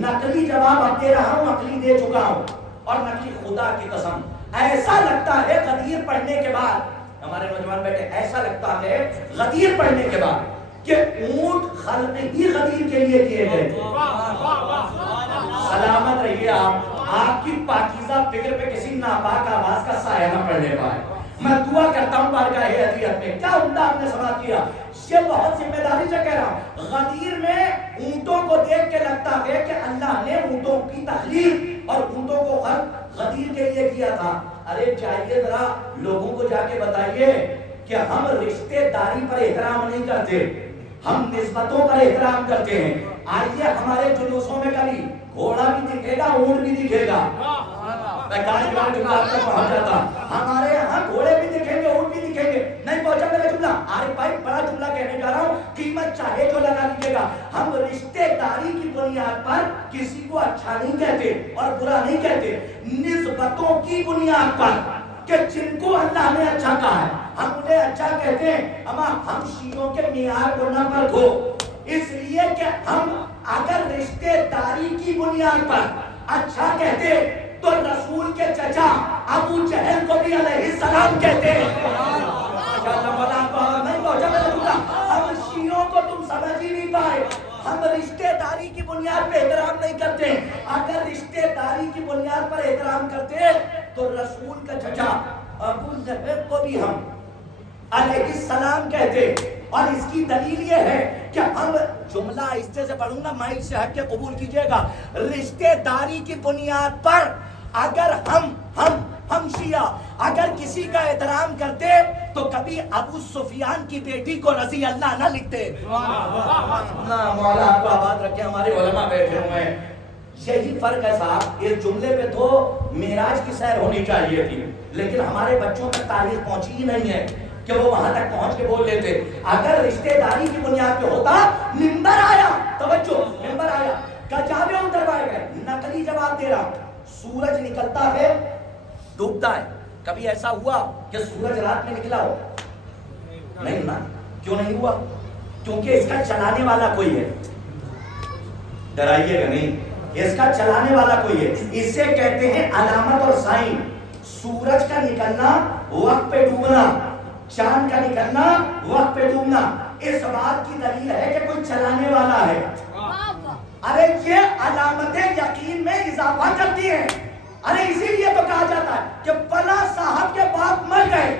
نقلی جواب اب دے رہا ہوں، عقلی دے چکا ہوں. اور نقلی خدا کی قسم ایسا لگتا ہے غدیر پڑھنے کے بعد، ہمارے نوجوان بیٹھے، ایسا لگتا ہے غدیر پڑھنے کے بعد کہ اونٹ خلق ہی غدیر کے لیے کیے گئے تھے. سلامت رہیے آپ کی پاکیزہ فکر پہ کسی ناپاک آواز کا سایہ نہ پڑنے پائے. میں دعا کرتا ہوں بارگاہ عطیت میں. کیا عمدہ آپ نے سماعت کیا. یہ بہت ذمہ داری سے کہہ رہا ہوں. غدیر میں اونٹوں کو دیکھ کے لگتا ہے کہ اللہ نے اونٹوں کی تخلیق اور اونٹوں کو خلق غدیر کے لیے کیا تھا. ارے جائیے ذرا لوگوں کو جا کے بتائیے کہ ہم رشتے داری پر احترام نہیں کرتے، ہم نسبتوں پر احترام کرتے ہیں. آئیے ہمارے جلوسوں میں کبھی گھوڑا بھی دکھے گا، اونٹ بھی دکھے گا. میں کہاں جوان جملہ آپ تک پہنچ جاتا. ہمارے یہاں گھوڑے بھی دکھیں گے، اونٹ بھی دکھیں گے. نہیں پہنچا میرا جملہ. عارف بھائی بڑا جملہ کہنے جا رہا ہوں، قیمت چاہے جو لگا لیجیے گا. ہم رشتے داری کی بنیاد پر کسی کو اچھا نہیں کہتے اور برا نہیں کہتے، نسبتوں کی بنیاد پر کہ جن کو اللہ نے اچھا کہا ہے ہم انہیں اچھا کہتے ہیں. اما ہم شیعوں کے معیار کو نہ پرکھو، اس لیے کہ ہم اگر رشتے داری کی بنیاد پر اچھا کہتے تو رسول کے چچا ابو جہل کو بھی علیہ السلام کہتے ہیں. ہم شیعوں کو تم سمجھ ہی نہیں پائے. ہم رشتے داری کی بنیاد پہ احترام نہیں کرتے. اگر رشتے داری کی بنیاد پر احترام کرتے تو رسول کا چچا ابو جہل کو بھی ہم علیہ السلام کہتے. اور اس کی دلیل یہ ہے کہ ہم جملہ آہستہ سے پڑھوں گا، مائک سے ہٹ کے قبول کیجئے گا. رشتے داری کی بنیاد پر اگر ہم شیعہ اگر کسی کا احترام کرتے تو کبھی ابو سفیان کی بیٹی کو رضی اللہ نہ لکھتے. مولا آپ کو آباد رکھے، ہمارے علماء بیٹھے ہوئے ہیں. یہی فرق ہے صاحب. اس جملے پہ تو معراج کی سیر ہونی چاہیے تھی، لیکن ہمارے بچوں تک تاریخ پہنچی ہی نہیں ہے کہ وہ وہاں تک پہنچ کے بول لیتے. اگر رشتے داری کی بنیاد پہ ہوتا، ممبر آیا، توجہ، ممبر آیا، کجاوے اتروائے گئے. نقلی جواب دے رہا. سورج نکلتا ہے، ڈوبتا ہے. کبھی ایسا ہوا کہ سورج رات میں نکلا ہو؟ نہیں نا. کیوں نہیں ہوا؟ کیونکہ اس کا چلانے والا کوئی ہے. ڈرائیے گا نہیں، اس کا چلانے والا کوئی ہے. اسے کہتے ہیں علامت اور سائن. سورج کا نکلنا، وقت پہ ڈوبنا، چاند کا نکلنا، وقت پہ ڈوبنا، اس بات کی دلیل ہے کہ کوئی چلانے والا ہے. ارے یہ علامتیں یقین میں اضافہ کرتی ہیں. ارے اسی لیے تو کہا جاتا ہے کہ فلاں صاحب کے باپ مر گئے.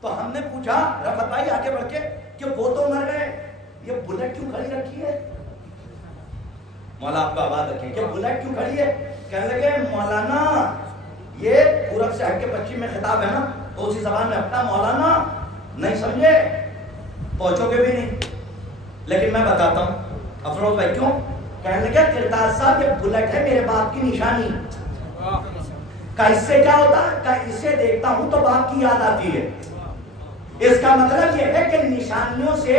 تو ہم نے پوچھا رفت بھائی آگے بڑھ کے کہ وہ تو مر گئے، یہ بلٹ کیوں کھڑی رکھی ہے؟ مولا آپ کا آباد رکھیں کہ بلٹ کیوں کھڑی ہے؟ کہنے لگے مولانا یہ پورب سے ہٹ کے پچھم میں خطاب ہے نا، تو اسی زبان میں اپنا مولانا نہیں سمجھے پہنچو گے بھی نہیں. لیکن میں بتاتا ہوں افروز بھائی کیوں. کہنے لگے کرتاز صاحب یہ بلٹ ہے میرے باپ کی نشانی. کہ اس سے کیا ہوتا ہے؟ کہ اسے دیکھتا ہوں تو باپ کی یاد آتی ہے. اس کا مطلب یہ ہے کہ نشانیوں سے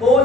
2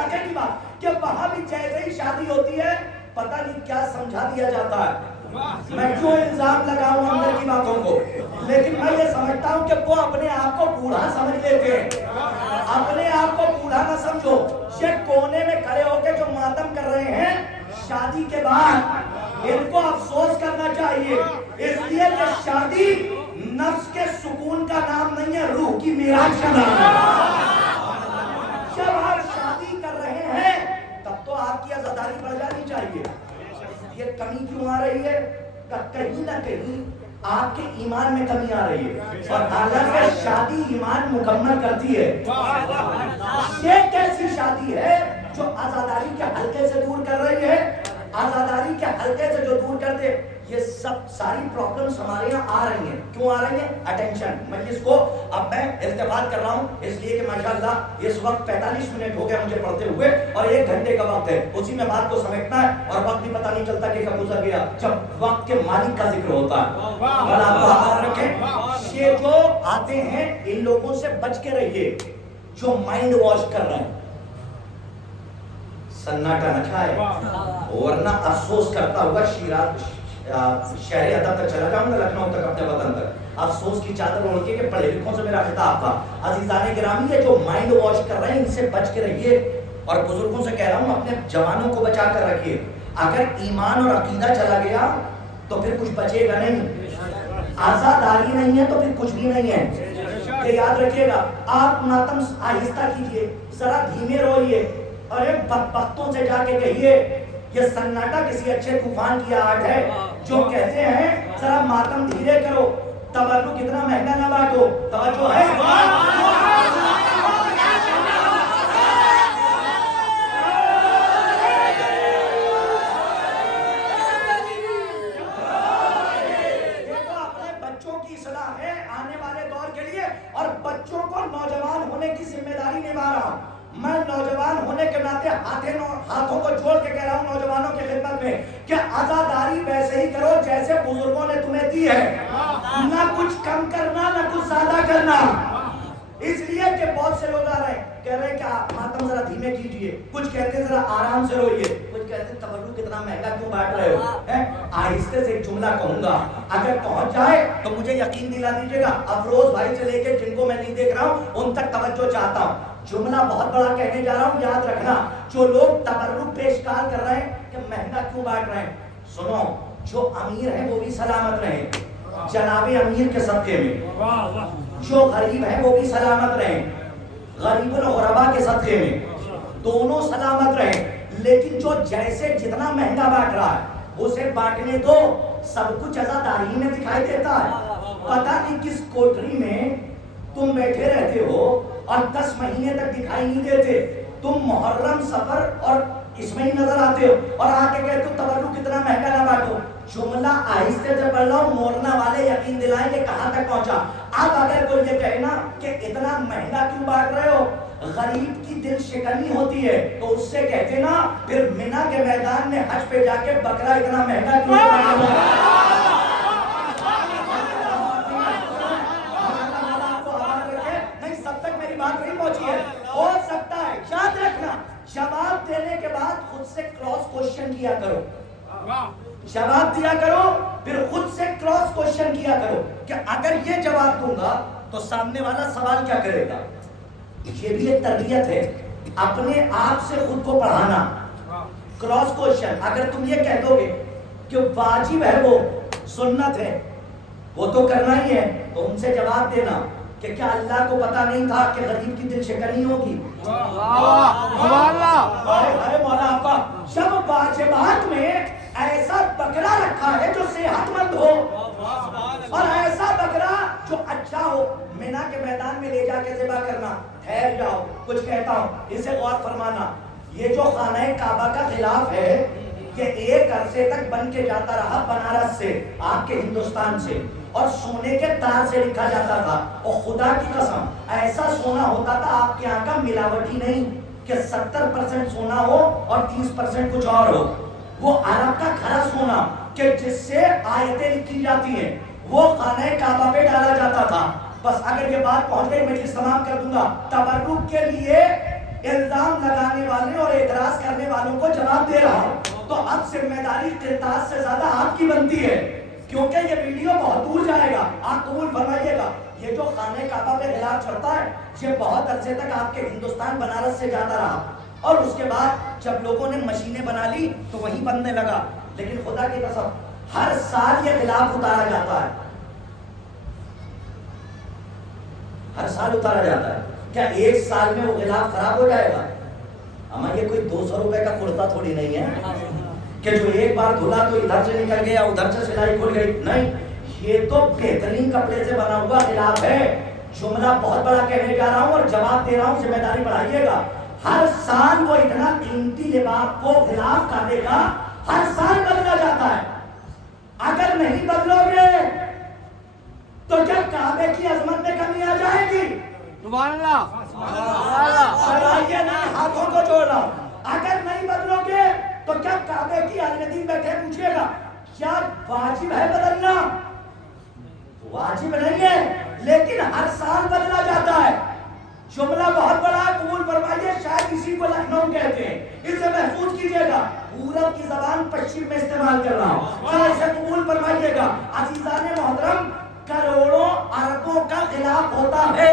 علاقے کی بات کہ وہاں بھی جیسے ہی شادی ہوتی ہے پتہ نہیں کیا سمجھا دیا جاتا ہے. میں کیوں الزام لگاؤں اندر کی باتوں کو, لیکن میں یہ سمجھتا ہوں کہ وہ اپنے آپ کو بوڑھا سمجھ لیتے ہیں. اپنے آپ کو بوڑھا نہ سمجھو. یہ کونے میں کھڑے ہو کے جو ماتم کر رہے ہیں شادی کے بعد, ان کو افسوس کرنا چاہیے, اس لیے کہ شادی نفس کے سکون کا نام نہیں ہے, روح کی معراج کا نام ہے. جب آپ شادی کر رہے ہیں تب تو آپ کی عزاداری بڑھ جانی چاہیے. یہ کمی کیوں آ رہی ہے؟ کہیں نہ کہیں آپ کے ایمان میں کمی آ رہی ہے, اور حالانکہ شادی ایمان مکمل کرتی ہے. یہ کیسی شادی ہے جو عزاداری کے حلقے سے دور کر رہی ہے؟ عزاداری کے حلقے سے جو دور کر دے, یہ سب ساری پرابلمز ہمارے یہاں آ رہی ہیں. کیوں آ رہی ہیں؟ اٹینشن. مجلس کو اب میں التفات کر رہا ہوں اس لیے کہ ماشاءاللہ اس وقت 45 منٹ ہو گئے مجھے پڑھتے ہوئے, اور 1 گھنٹے کا وقت ہے, اسی میں بات کو سمیٹنا ہے, اور وقت بھی پتہ نہیں چلتا کہ کب گزر گیا جب وقت کے مالک کا ذکر ہوتا ہے. اور آپ کو آباد رکھیں, یہ جو آتے ہیں ان لوگوں سے بچ کے رہیے جو مائنڈ واش کر رہے ہیں. سناٹا نہ کھائے, ورنہ افسوس کرتا ہوا شیراز شہر ادب تک چلا جاؤں گا, لکھنؤ تک, اپنے وطن تک, افسوس کی چادر اوڑھ کے کہ پڑھے لکھوں سے میرا خطاب تھا. عزیزان گرامی, یہ جو مائنڈ واش کر رہے ہیں ان سے بچ کے رہیے, اور بزرگوں سے کہہ رہا ہوں اپنے جوانوں کو بچا کر رکھیے. اگر ایمان اور عقیدہ چلا گیا تو پھر کچھ بچے گا نہیں, آزاداری نہیں ہے تو پھر کچھ بھی نہیں ہے. یہ یاد رکھیے گا. آپ ماتم آہستہ کیجئے, ذرا دھیمے روئیے, اور ایک بدبختوں سے جا کے کہیے یہ سناٹا کسی اچھے طوفان کی آہٹ ہے جو کہتے ہیں ذرا ماتم دھیرے کرو, تبرک کتنا مہنگا نہ بانٹو. توجہ ہے؟ بچوں کو نوجوان ہونے کی ذمہ داری نبھا رہا ہوں. میں نوجوان ہونے کے ناطے ہاتھوں کو جوڑ کے کہہ رہا ہوں نوجوانوں کی خدمت میں کہ عزاداری ویسے ہی کرو جیسے بزرگوں نے تمہیں دی ہے, نہ کچھ کم کرنا نہ کچھ زیادہ کرنا. اس لیے کہ بہت سے لوگ آ رہے ہیں کہہ رہے ہیں کہ ماتم ذرا دھیمے کیجئے, کچھ کہتے ہیں ذرا آرام سے روئیے, کچھ کہتے ہیں تبرک کتنا مہنگا کیوں بانٹ رہے ہو. آہستہ سے ایک جملہ کہوں گا, اگر پہنچ جائے تو مجھے یقین دلا دیجیے گا. افروز بھائی سے لے کے جن کو میں نہیں دیکھ رہا ہوں ان تک توجہ چاہتا ہوں. جملہ بہت بڑا کہنے جا رہا ہوں, یاد رکھنا. جو لوگ تبرک پیشکار کر رہے ہیں کہ مہنگا کیوں بانٹ رہے ہیں, سنو, جو امیر ہیں وہ بھی سلامت رہیں جناب امیر کے صدقے میں, جو غریب ہیں وہ بھی سلامت رہیں غریب الغربا کے صدقے میں, دونوں سلامت رہیں. لیکن جو جیسے جتنا مہنگا بانٹ رہا ہے اسے بانٹنے دو, سب کچھ عزاداری میں دکھائی دیتا ہے. پتہ نہیں کس کوٹری میں تم بیٹھے رہتے ہو اور 10 مہینے تک دکھائی نہیں دیتے. تم محرم سفر اور اس میں ہی نظر آتے ہو, اور آ کے کہتے ہو تبرک کتنا مہنگا نہ بانٹو. جملہ آہستہ سے پڑھ لو, مورنا والے یقین دلائیں کہ کہاں تک پہنچا. اب اگر کوئی یہ کہے نا کہ اتنا مہنگا کیوں بانٹ رہے ہو, غریب کی دل شکنی ہوتی ہے, تو اس سے کہتے نا پھر مینا کے میدان میں حج پہ جا کے بکرا اتنا مہنگا کیوں بانٹ رہے ہو. بات نہیں پہنچی ہے. ہو سکتا ہے, یاد رکھنا, جواب دینے کے بعد خود سے کراس کوشچن کیا کرو. جواب دیا کرو پھر خود سے کراس کوشچن کیا کرو کہ اگر یہ جواب دوں گا تو سامنے والا سوال کیا کرے گا. یہ بھی ایک تربیت ہے, اپنے آپ سے خود کو پڑھانا. کراس کوشچن, اگر تم یہ کہہ دو گے کہ واجب ہے وہ سنت ہے وہ تو کرنا ہی ہے, تو ان سے جواب دینا کہ کیا اللہ کو پتا نہیں تھا کہ غریب کی دل شکنی ہوگی. مولا آپ کا جب واجبات میں ایسا بکرا رکھا ہے جو صحت مند ہو, اور ایسا بکرا جو اچھا ہو, مینا کے میدان میں لے جا کے ذبح کرنا. ٹھہر جاؤ, کچھ کہتا ہوں, اسے غور فرمانا. یہ جو خانہ کعبہ کا خلاف ہے کہ ایک عرصے تک بن کے جاتا رہا بنارس سے, آپ کے ہندوستان سے, اور سونے کے تار سے لکھا جاتا تھا. اور خدا کی قسم ایسا سونا ہوتا تھا آپ کے یہاں کا ملاوٹی نہیں کہ 70% سونا ہو اور 30% کچھ اور ہو. وہ عرب کا کھرا سونا کہ جس سے آیتیں لکھی جاتی ہیں وہ خانہ کعبہ پہ ڈالا جاتا تھا. بس اگر یہ بات پہنچ گئی مجلس تمام کر دوں گا. تبرک کے لیے الزام لگانے والے اور اعتراض کرنے والوں کو جواب دے رہا ہوں، تو اب ذمہ داری قرطاس سے زیادہ آپ کی بنتی ہے، کیونکہ یہ ویڈیو بہت دور جائے گا، آپ قبول فرمائیے گا۔ یہ جو خانہ کعبہ پہ غلاف چڑھتا ہے یہ بہت عرصے تک آپ کے ہندوستان بنارس سے جاتا رہا، اور اس کے بعد جب لوگوں نے مشینیں بنا لی تو وہیں بننے لگا، لیکن خدا کی قسم ہر سال یہ غلاف اتارا جاتا ہے، ہر سال اتارا جاتا ہے۔ کیا ایک سال میں وہ غلاف خراب ہو جائے گا؟ اما یہ کوئی 200 روپے کا کرتا تھوڑی نہیں ہے کہ جو ایک بار دھلا تو ادھر سے نکل گیا ادھر سے سلائی کھل گئی، نہیں، یہ تو بہترین کپڑے سے بنا ہوا غلاف ہے۔ جملہ بہت بڑا کہنے جا رہا ہوں اور جواب دے رہا ہوں، ذمہ داری بڑھائیے گا۔ ہر سال وہ اتنا قیمتی لباس کو غلاف کعبے کا ہر سال بدلا جاتا ہے، اگر نہیں بدلو گے تو کیا کعبے کی عظمت میں کمی آ جائے گی؟ سبحان اللہ، چلائیے نا، ہاتھوں کو جوڑ رہا ہوں، اگر نہیں بدلو گے تو کیا کعبے کی عالمدین بیٹھے پوچھئے گا کیا واجب ہے بدلنا؟ واجب نہیں ہے، لیکن ہر سال بدلا جاتا ہے۔ جملہ بہت بڑا، قبول فرمائیے، شاید اسی کو لکھنؤ کہتے ہیں، اسے محفوظ کیجئے گا، پورب کی زبان پشچم میں استعمال کر رہا ہوں، اسے قبول فرمائیے گا۔ عزیزان محترم، کروڑوں اربوں کا غلاف ہوتا ہے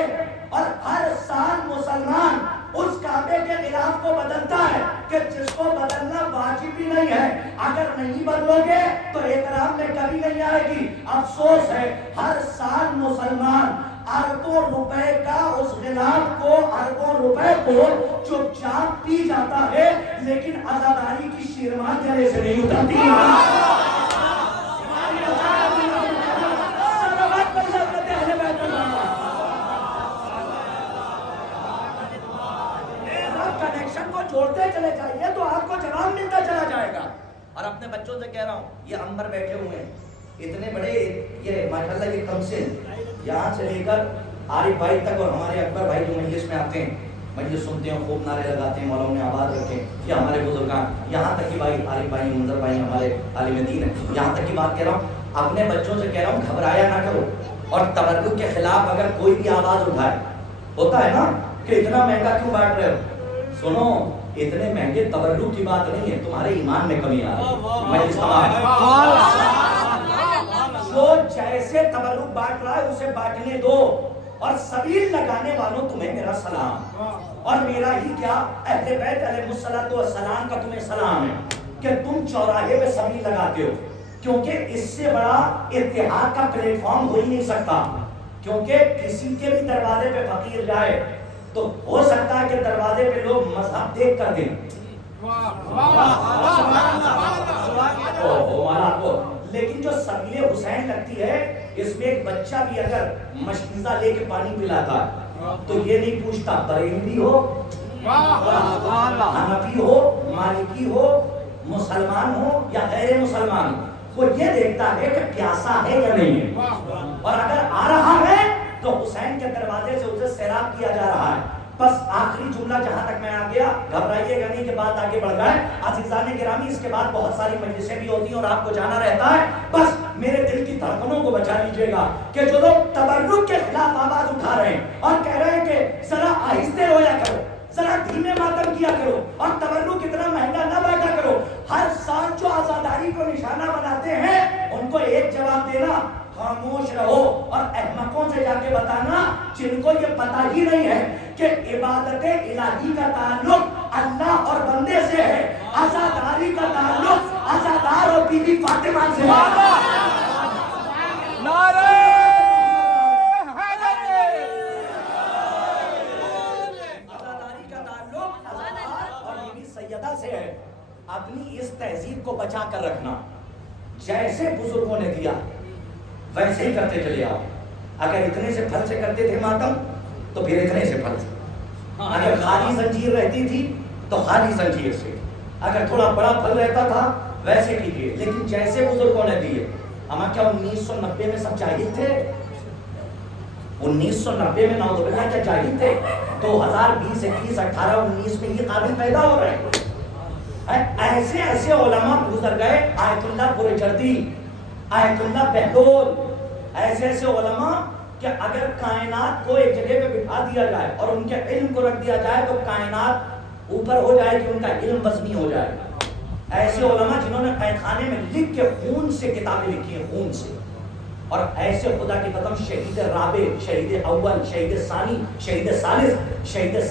اور ہر سال مسلمان اس کعبے کے غلاف کو بدلتا ہے کہ جس کو بدلنا واجب بھی نہیں ہے، اگر نہیں بدلو گے تو احترام میں کمی نہیں آئے گی۔ افسوس ہے ہر سال مسلمان اربوں روپے کا اس غلاف کو، اربوں روپے کو چپ چاپ پی جاتا ہے، لیکن عزاداری کی شیرمان گلے سے نہیں اترتی۔ کنیکشن کو جوڑتے چلے جائیے تو آپ کو جواب ملتا چلا جائے گا۔ اور اپنے بچوں سے کہہ رہا ہوں، یہ امبر بیٹھے ہوئے ہیں اتنے بڑے، یہ ماشاءاللہ یہ کمسن یہاں سے لے کر عارف بھائی تک اور ہمارے اکبر بھائی جو مجلس میں آتے ہیں، مجلس سنتے ہیں، خوب نعرے لگاتے ہیں، مولا انہیں آباد رکھیں، یہ ہمارے بزرگان، یہاں تک کہ بھائی عارف بھائی، منظر بھائی ہمارے عالم دین ہیں، یہاں تک کی بات کہہ رہا ہوں، اپنے بچوں سے کہہ رہا ہوں گھبرایا نہ کرو، اور تبرک کے خلاف اگر کوئی بھی آواز اٹھائے، ہوتا ہے نا کہ اتنا مہنگا کیوں بانٹ رہے ہو، سنو اتنے مہنگے تبرک کی بات نہیں ہے، تمہارے ایمان میں کمی آ رہی ہے۔ جو جیسے تبرک بانٹ رہا ہے اسے بانٹنے دو، اور سبیل لگانے والوں تمہیں میرا سلام، اور میرا ہی کیا اہل بیت علیہ الصلوۃ والسلام کا تمہیں سلام ہے کہ تم چوراہے پہ سبیل لگاتے ہو، کیونکہ اس سے بڑا اتحاد کا پلیٹ فارم ہو ہی نہیں سکتا، کیونکہ کسی کے بھی دروازے پہ فقیر جائے تو ہو سکتا ہے کہ دروازے پہ لوگ مذہب دیکھ کر دیں، لیکن جو سبیل حسین لگتی ہے اس میں ایک بچہ بھی اگر مشکیزہ لے کے پانی پلاتا ہے تو یہ نہیں پوچھتا بریلوی ہو، حنفی ہو، مالکی ہو، مسلمان ہو یا غیر مسلمان ہو، وہ یہ دیکھتا ہے کہ پیاسا ہے یا نہیں ہے، اور اگر آ رہا ہے تو حسین کے دروازے سے اسے سیراب کیا جا رہا ہے۔ بس آخری جملہ جہاں تک میں آ گیا، گھبرائیے گا نہیں کہ بات آگے بڑھ جائے، عزیزان گرامی اس کے بعد بہت ساری مجلسیں بھی ہوتی ہیں اور آپ کو جانا رہتا ہے، بس میرے دل کی دھڑکنوں کو بچا لیجئے گا کہ جو لوگ تبرک کے خلاف آواز اٹھا رہے ہیں اور کہہ رہے ہیں کہ ذرا آہستہ رویا کرو، ذرا دھیمے ماتم کیا کرو، اور تبرک اتنا مہنگا نہ بانٹا کرو، ہر سال جو عزاداری کو نشانہ بناتے ہیں ان کو ایک جواب دینا، خاموش رہو، اور احمقوں سے جا کے بتانا جن کو یہ پتہ ہی نہیں ہے کہ عبادت الہی کا تعلق اللہ اور بندے سے ہے، عزاداری کا تعلق عزادار اور بی بی فاطمہ سے ہے۔ نعرہ حیدری، عزاداری کا تعلق عزادار اور بی بی سیدہ سے ہے۔ اپنی اس تہذیب کو بچا کر رکھنا، جیسے بزرگوں نے دیا ویسے ہی کرتے چلے آؤ۔ اگر اتنے سے پھل سے کرتے تھے ماتم تو پھر اتنے سے پھل سے، اگر خالی زنجیر رہتی تھی تو خالی زنجیر سے، اگر تھوڑا بڑا پھل رہتا تھا ویسے کیجیے، لیکن جیسے بزرگوں نے دیے۔ اما کیا 1990 میں سب جاہل تھے؟ 1990 میں نعوذ باللہ کیا جاہل تھے؟ 2020 21 18 19 میں یہ قابل پیدا ہو رہے ہیں۔ ایسے ایسے علماء گزر گئے، آیت اللہ برجردی، آیت اللہ بہلول، ایسے ایسے علماء کہ اگر کائنات کو ایک جگہ پہ بٹھا دیا جائے اور ان کے علم کو رکھ دیا جائے تو کائنات اوپر ہو جائے کہ ان کا علم وزنی ہو جائے گا۔ ایسے علماء جنہوں نے قید خانے میں لکھ کے خون سے کتابیں لکھی ہیں، خون سے، اور ایسے خدا کی قسم شہید رابع، شہید اول، شہید ثانی، شہید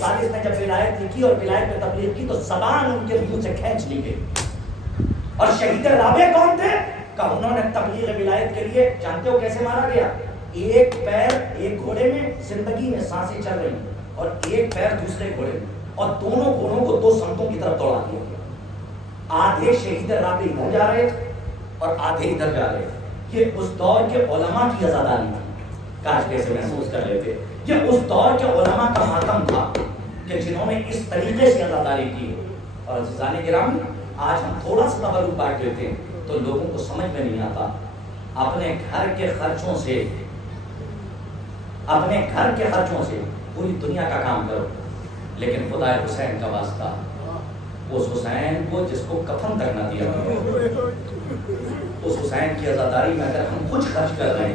ثالث نے جب ولایت لکھی اور ولایت میں تبلیغ کی تو زبان ان کے منہ سے کھینچ لی گئی۔ اور شہید رابع کون تھے؟ کہ انہوں نے تبلیغ ولایت کے لیے، جانتے ہو کیسے مارا گیا؟ ایک پیر ایک گھوڑے میں، زندگی میں سانسیں چل رہی ہیں، اور ایک پیر دوسرے گھوڑے میں، اور دونوں گھوڑوں کو دو سمتوں کی طرف دوڑا دیا گیا۔ آدھے شہید رابع ادھر جا رہے تھے اور آدھے ادھر جا رہے تھے۔ یہ اس دور کے علماء کی عزاداری تھی، کاش کیسے محسوس کر لیتے۔ یہ اس دور کے علماء کا ماتم تھا کہ جنہوں نے اس طریقے سے عزاداری کی۔ اور عزیزان گرامی، آج ہم تھوڑا سا تبرک بانٹ دیتے ہیں تو لوگوں کو سمجھ میں نہیں آتا۔ اپنے گھر کے خرچوں سے پوری دنیا کا کام کرو، لیکن خدا حسین کا واسطہ، اس حسین کو جس کو کفن تک نہ دیا، اس حسین کی عزاداری میں اگر ہم کچھ خرچ کر رہے ہیں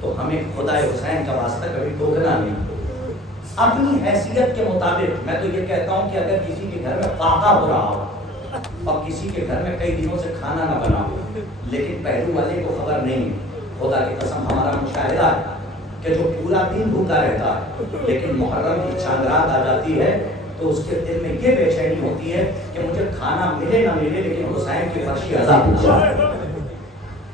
تو ہمیں خدا حسین کا واسطہ کبھی ٹوکنا نہیں۔ اپنی حیثیت کے مطابق میں تو یہ کہتا ہوں کہ اگر کسی کے گھر میں فاقہ ہو رہا ہو اور کسی کے گھر میں کئی دنوں سے کھانا نہ بنا ہو، لیکن پہلو والے کو خبر نہیں، خدا کی قسم ہمارا مشاہدہ ہے کہ جو پورا دن بھوکا رہتا ہے لیکن محرم کی چاند رات آ جاتی ہے تو اس کے دل میں یہ بے چینی ہوتی ہے کہ مجھے کھانا ملے نہ ملے لیکن حسین کی فرشی عذاب پوچھا،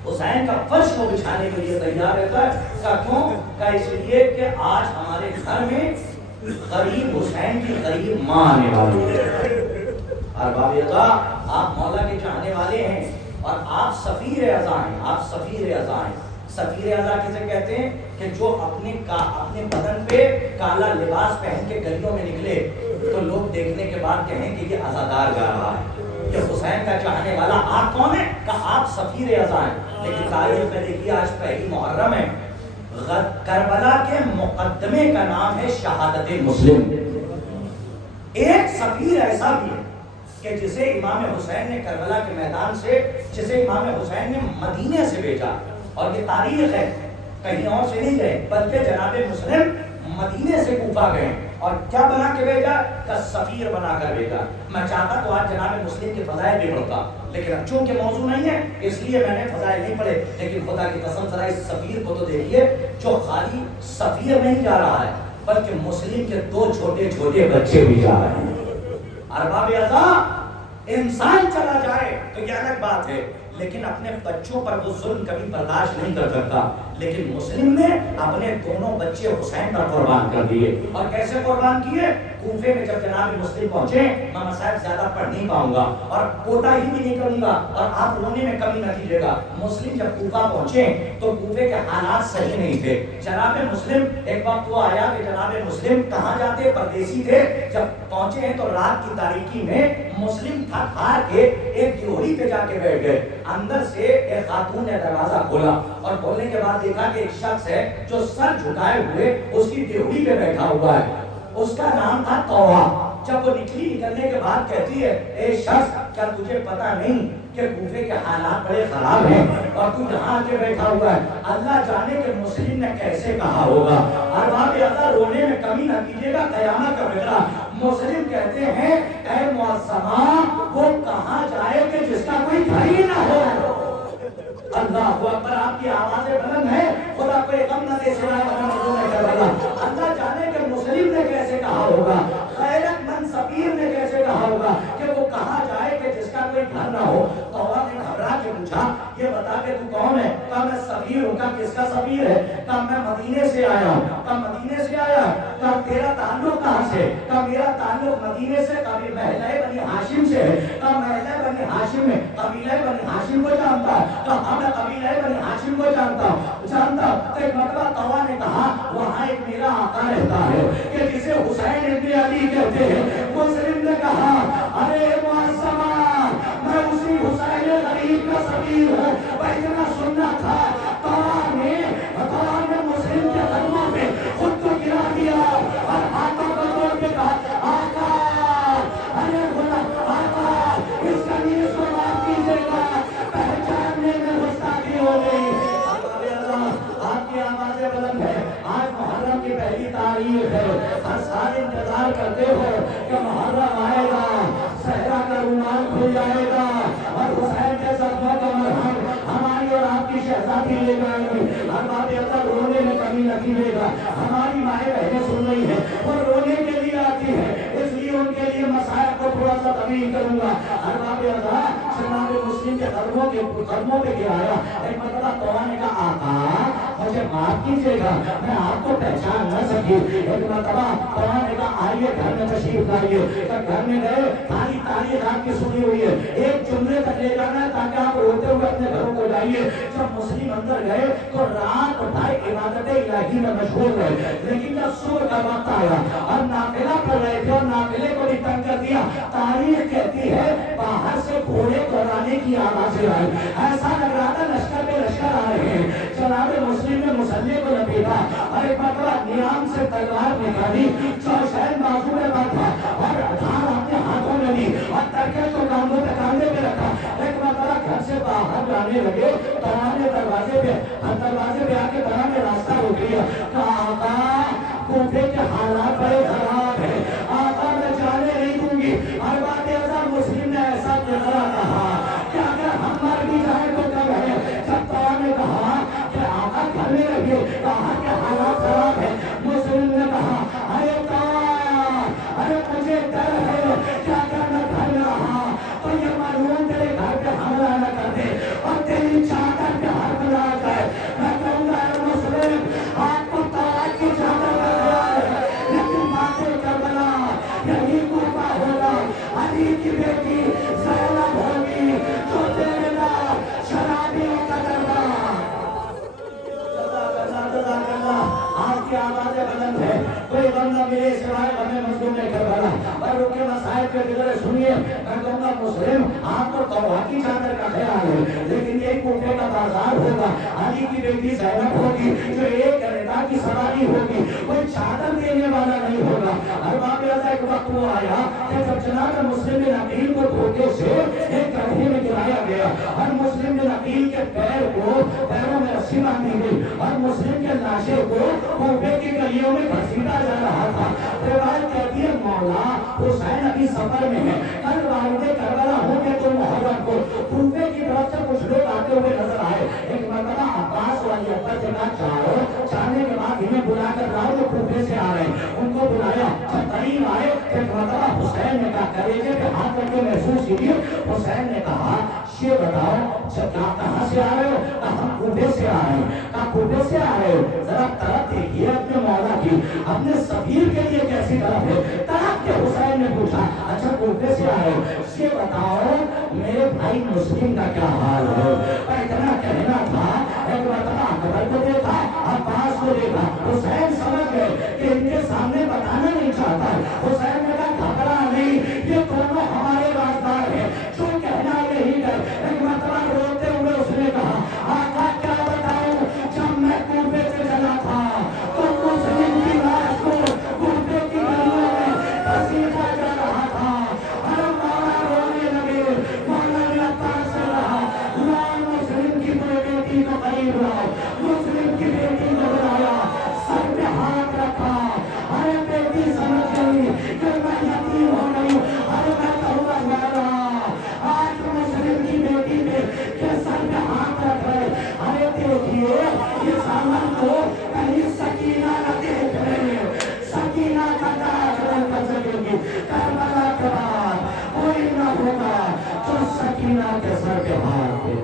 حسین کا فرش کو بچھانے کے لیے تیار رہتا ہے۔ کیوں؟ کہ اس لیے کہ آج ہمارے گھر میں غریب حسین کی غریب ماں آنے والی ہے۔ ارباب اللہ، آپ مولا کے چاہنے والے ہیں اور آپ سفیر اعضاء ہیں، آپ سفیر اعضاء ہیں۔ سفیر اعضاء کسے کہتے ہیں؟ کہ جو اپنے بدن پہ کالا لباس پہن کے گلیوں میں نکلے تو لوگ دیکھنے کے بعد کہیں کہ یہ عزادار جا رہا ہے، کہ حسین کا چاہنے والا۔ آپ کون ہیں؟ کہ آپ سفیر اعضاء ہیں۔ لیکن تاریخ میں دیکھیے آج پہلی محرم ہے، کربلا کے مقدمے کا نام ہے شہادت مسلم۔ ایک سفیر ایسا بھی ہے کہ جسے امام حسین نے کربلا کے میدان سے، جسے امام حسین نے مدینے سے بھیجا، اور یہ تاریخ ہے، کہیں اور سے نہیں گئے بلکہ جناب مسلم مدینے سے کوفہ گئے، اور کیا بنا کے بھیجا؟ کہ سفیر بنا کر بھیجا۔ میں چاہتا تو آج جناب مسلم کے فضائل بھی پڑھتا، لیکن اب چونکہ موضوع نہیں ہے اس لیے میں نے فضائل نہیں پڑھے، لیکن خدا کی قسم ذرا اس سفیر کو تو دیکھیے جو خالی سفیر نہیں جا رہا ہے بلکہ مسلم کے دو چھوٹے چھوٹے بچے بھی جا رہے ہیں۔ ارباب اعضاء، انسان چلا جائے تو یہ الگ بات ہے، لیکن اپنے بچوں پر وہ ظلم کبھی برداشت نہیں کر سکتا، لیکن مسلم نے اپنے دونوں بچے حسین پر قربان کر دیے۔ اور کیسے قربان کیے؟ کوفے میں جب جناب مسلم پہنچے، میں مسائل زیادہ پڑھ نہیں پاؤں گا اور کوتا ہی بھی نہیں کروں گا اور آپ رونے میں کمی نہ کیجیے گا۔ مسلم جب کوفہ پہنچے تو کوفے کے حالات صحیح نہیں تھے۔ جناب مسلم ایک وقت وہ آیا کہ جناب مسلم کہاں جاتے؟ پردیسی تھے۔ جب پہنچے ہیں تو رات کی تاریکی میں مسلم تھک ہار کے ایک دیوڑی پہ جا کے بیٹھ گئے۔ اندر سے ایک خاتون نے دروازہ کھولا اور کھولنے کے بعد دیکھا کہ ایک شخص ہے جو سر جھکائے ہوئے اس کی دیوڑی پہ بیٹھا ہوا ہے، اس کا نام تھا توحہ۔ جب وہ نکلنے کے بعد کہتی ہے، اے شخص کیا تجھے پتا نہیں کہ کوفے کے حالات بڑے خراب ہیں اور تو یہاں آ کے بیٹھا ہوا ہے؟ اللہ جانے کہ مسلم نے کیسے کہا ہوگا۔ ارباب اعضاء، رونے میں کمی نہ کیجیے گا، قیامت کا فکرہ۔ مسلم کہتے ہیں، اے معصمہ وہ کہاں جائے کہ جس کا کوئی گھر ہی نہ ہو۔ اللہ اکبر، آپ کی آوازیں بلند ہیں، خدا کوئی غم نہ دے سوائے اللہ جانے کہ مسلم نے کیسے کہا ہوگا، غیرت مند سفیر نے کیسے کہا ہوگا کہ وہ کہاں جائے کہ جس کا کوئی گھر نہ ہو۔ توحہ نے گھبرا کے پوچھا، یہ بتا کہ تو کون ہے؟ کہا میں سفیر ہوں۔ کہا کس کا سفیر ہے؟ کہا میں مدینے سے آیا ہوں۔ کہا مدینے سے آیا؟ کہا تیرا تعلق کہاں سے؟ کہا میرا تعلق مدینے سے، کہا محلہ بنی ہاشم سے ہے۔ کہا محلہ بنی ہاشم میں قبیلہ بنی ہاشم کو جانتا ہے؟ کہا میں قبیلہ بنی ہاشم کو جانتا ہوں۔ تو ایک مرتبہ توحہ نے کہا، وہاں ایک میرا آقا رہتا ہے کہ جسے حسین ابن علی کہتے ہیں۔ مسلم نے کہا، ارے معصمہ میں اسی حسین غریب کا سفیر ہوں، اتنا سننا تھا۔ توحہ نے مسلم کے قدموں پہ خود کو گرا دیا اور ہاتھوں کو توڑ کے کہا، آقا ارے آقا اس کنیز کو معاف کیجیے گا، پہچاننے میں گستاخی ہو گئی۔ آپ کی آوازیں بلند ہے، تاریخ ہے. ہر سال انتظار کرتے ہو کہ محرم آئے گا, صحرا کا رومال کھل جائے گا اور حسین کے زخموں کا مرہم ہماری اور آپ کی شہزادی لے جائے گی. ہر بات اگر رونے میں کمی نہیں لے گا. ہماری مائیں بہنیں سن رہی ہے, وہ رونے کے لیے آتی ہے, اس لیے ان کے لیے مسائل کو تھوڑا سا طویل کروں گا. ہر بات جناب مسلم کے قدموں پہ گرایا. ایک مرتبہ توبہ نے کہا آقا مجھے معاف کیجیے گا, میں آپ کو پہچان نہ سکی. ایک مرتبہ توبہ نے کہا آئیے گھر میں تشریف لائیے. گھر میں گئے, ساری تاریخ آپ کی سنی ہوئی ہے, ایک جملے تک لے جانا ہے تاکہ آپ روتے ہوئے اپنے گھروں کو جائیے. جب مسلم اندر گئے تو رات بھر عبادت الہی میں مشغول رہے, لیکن جب صبح کا وقت آیا اور نافلہ پڑھ رہے تھے اور نافلے کو بھی تنگ کر دیا, تاریخ کہتی ہے باہر سے گھوڑے دوڑانے کی آوازیں آئی. ایسا لگ رہا تھا لشکر پہ لشکر آ رہے ہیں. جناب مسلم نے مسلح کو لپیٹا اور ایک مرتبہ نیام سے تلوار نکالی, شہن بازو میں باندھا اور دھار اپنے ہاتھوں میں لی اور ترکے کو کاندھوں پہ کاندھے پہ رکھا. ایک مرتبہ گھر سے باہر جانے لگے, ترانے دروازے پہ آ کے طرح میں راستہ روک لیا. کہا آقا کوفے کے حالات بڑے خراب ہیں, آقا میں جانے نہیں دوں گی. ہر بات مسلم نے ایسا کہا کہ اگر ہم مر بھی جائے تو کب ہے. جب توبہ نے کہا کہ آقا گھر میں رہیے, کہا کہ حالات خراب ہے. مسلم نے کہا ارے ارے مجھے ڈر ہے کہ اگر میں گھر میں رہا تو یہ معلوم تیرے گھر پہ حملہ نہ کر دے اور تیری چادر پہ ہاتھ نہ آ جائے. میں کہوں گا اے مسلم آپ کو توبہ کی چادر لگ رہا ہے, لیکن باتیں کربلا یہی کوفہ ہوگا. علی کی بیٹی زینب ہوگی جو تیرے نام شرابیوں کا دربار. آپ کی آوازیں بلند ہے, کوئی بندہ ملے سوائے ہمیں مظلوم نے کربلا اور ان کے مسائل کے گزرے سنیے. میں کہوں گا مسلم آپ کو توبہ کی چادر کا خیال ہے, لیکن یہ کوفے کا بازار ہوگا. علی کی بیٹی زینب ہوگی جو ایک رضا کی سواری ہوگی, کوئی چادر دینے والا نہیں ہوگا. ہر باب ایک وقت وہ آیا کہ جب جناب مسلم بن عقیل کو دھوکے سے ایک گڑھے میں گرایا گیا اور مسلم بن عقیل کے پیروں میں رسی باندھی گئی اور مسلم کے لاشے کو کوفے کی گلیوں میں گھسیٹا جا رہا تھا. روایت کہتی ہے مولا حسین ابھی سفر میں ہے, کل والد کربلا ہوں گے تو محرم کو کوفے کی طرف سے کچھ لوگ آتے ہوئے نظر آئے. ایک مرتبہ عباس والی ابا سے کہا جاؤ, جانے کے بعد انہیں بلا کر لاؤ جو کوفے سے آ رہے ہیں. ان کو بلایا, جب قریب آئے ایک مرتبہ حسین نے کہا کلیجے پہ ہاتھ کر کے محسوس کیجیے. حسین نے کہا یہ بتاؤ کہاں سے آ رہے ہو؟ ہم کوفے سے آ رہے ہیں. کہا کوفے سے آ رہے ہو, ذرا طرف دیکھیے اپنے مولا کی, اپنے سفیر کے لیے کیسی طرف ہے. طرف کے حسین نے پوچھا اچھا کوفے سے آ رہے ہو, یہ بتاؤ میرے بھائی مسلم کا کیا حال ہے. اتنا کہنا تھا. ایک مرتبہ اکبر کو دیکھا, عباس کو دیکھا, حسین سمجھ گئے کہ ان کے سامنے بتانا نہیں چاہتا. حسین نے کہا گھبرا نہیں, یہ دونوں ہمارے رازدار ہیں, جو کہنا یہی ہے. ایک مرتبہ روتے ہوئے اس نے کہا آقا کیا بتاؤں, جب میں کوفے سے چلا تھا تو مسلم کی لاش کو کوفے کی گلیوں میں گھسیٹا جا رہا تھا. ہر مولا رونے لگے. مولا نے عباس سے کہا لاؤ مسلم کی بیٹی کو قریب لاؤ. مسلم کی بیٹی کو بلایا, سر پہ ہاتھ رکھا. ارے بیٹی سمجھ گئی کہ میں یتیم ہو گئی. ارے میں کہوں گا مولا آج مسلم کی بیٹی پہ کے سر پہ ہاتھ رکھ رہے. ارے دیکھیے یہ سامان کو کہیں سکینہ نہ دیکھ رہے, سکینہ کا تاج نہ کر سکیں گی. کربلا کے بعد کوئی نہ ہوگا جو سکینہ کے سر پہ ہاتھ دے.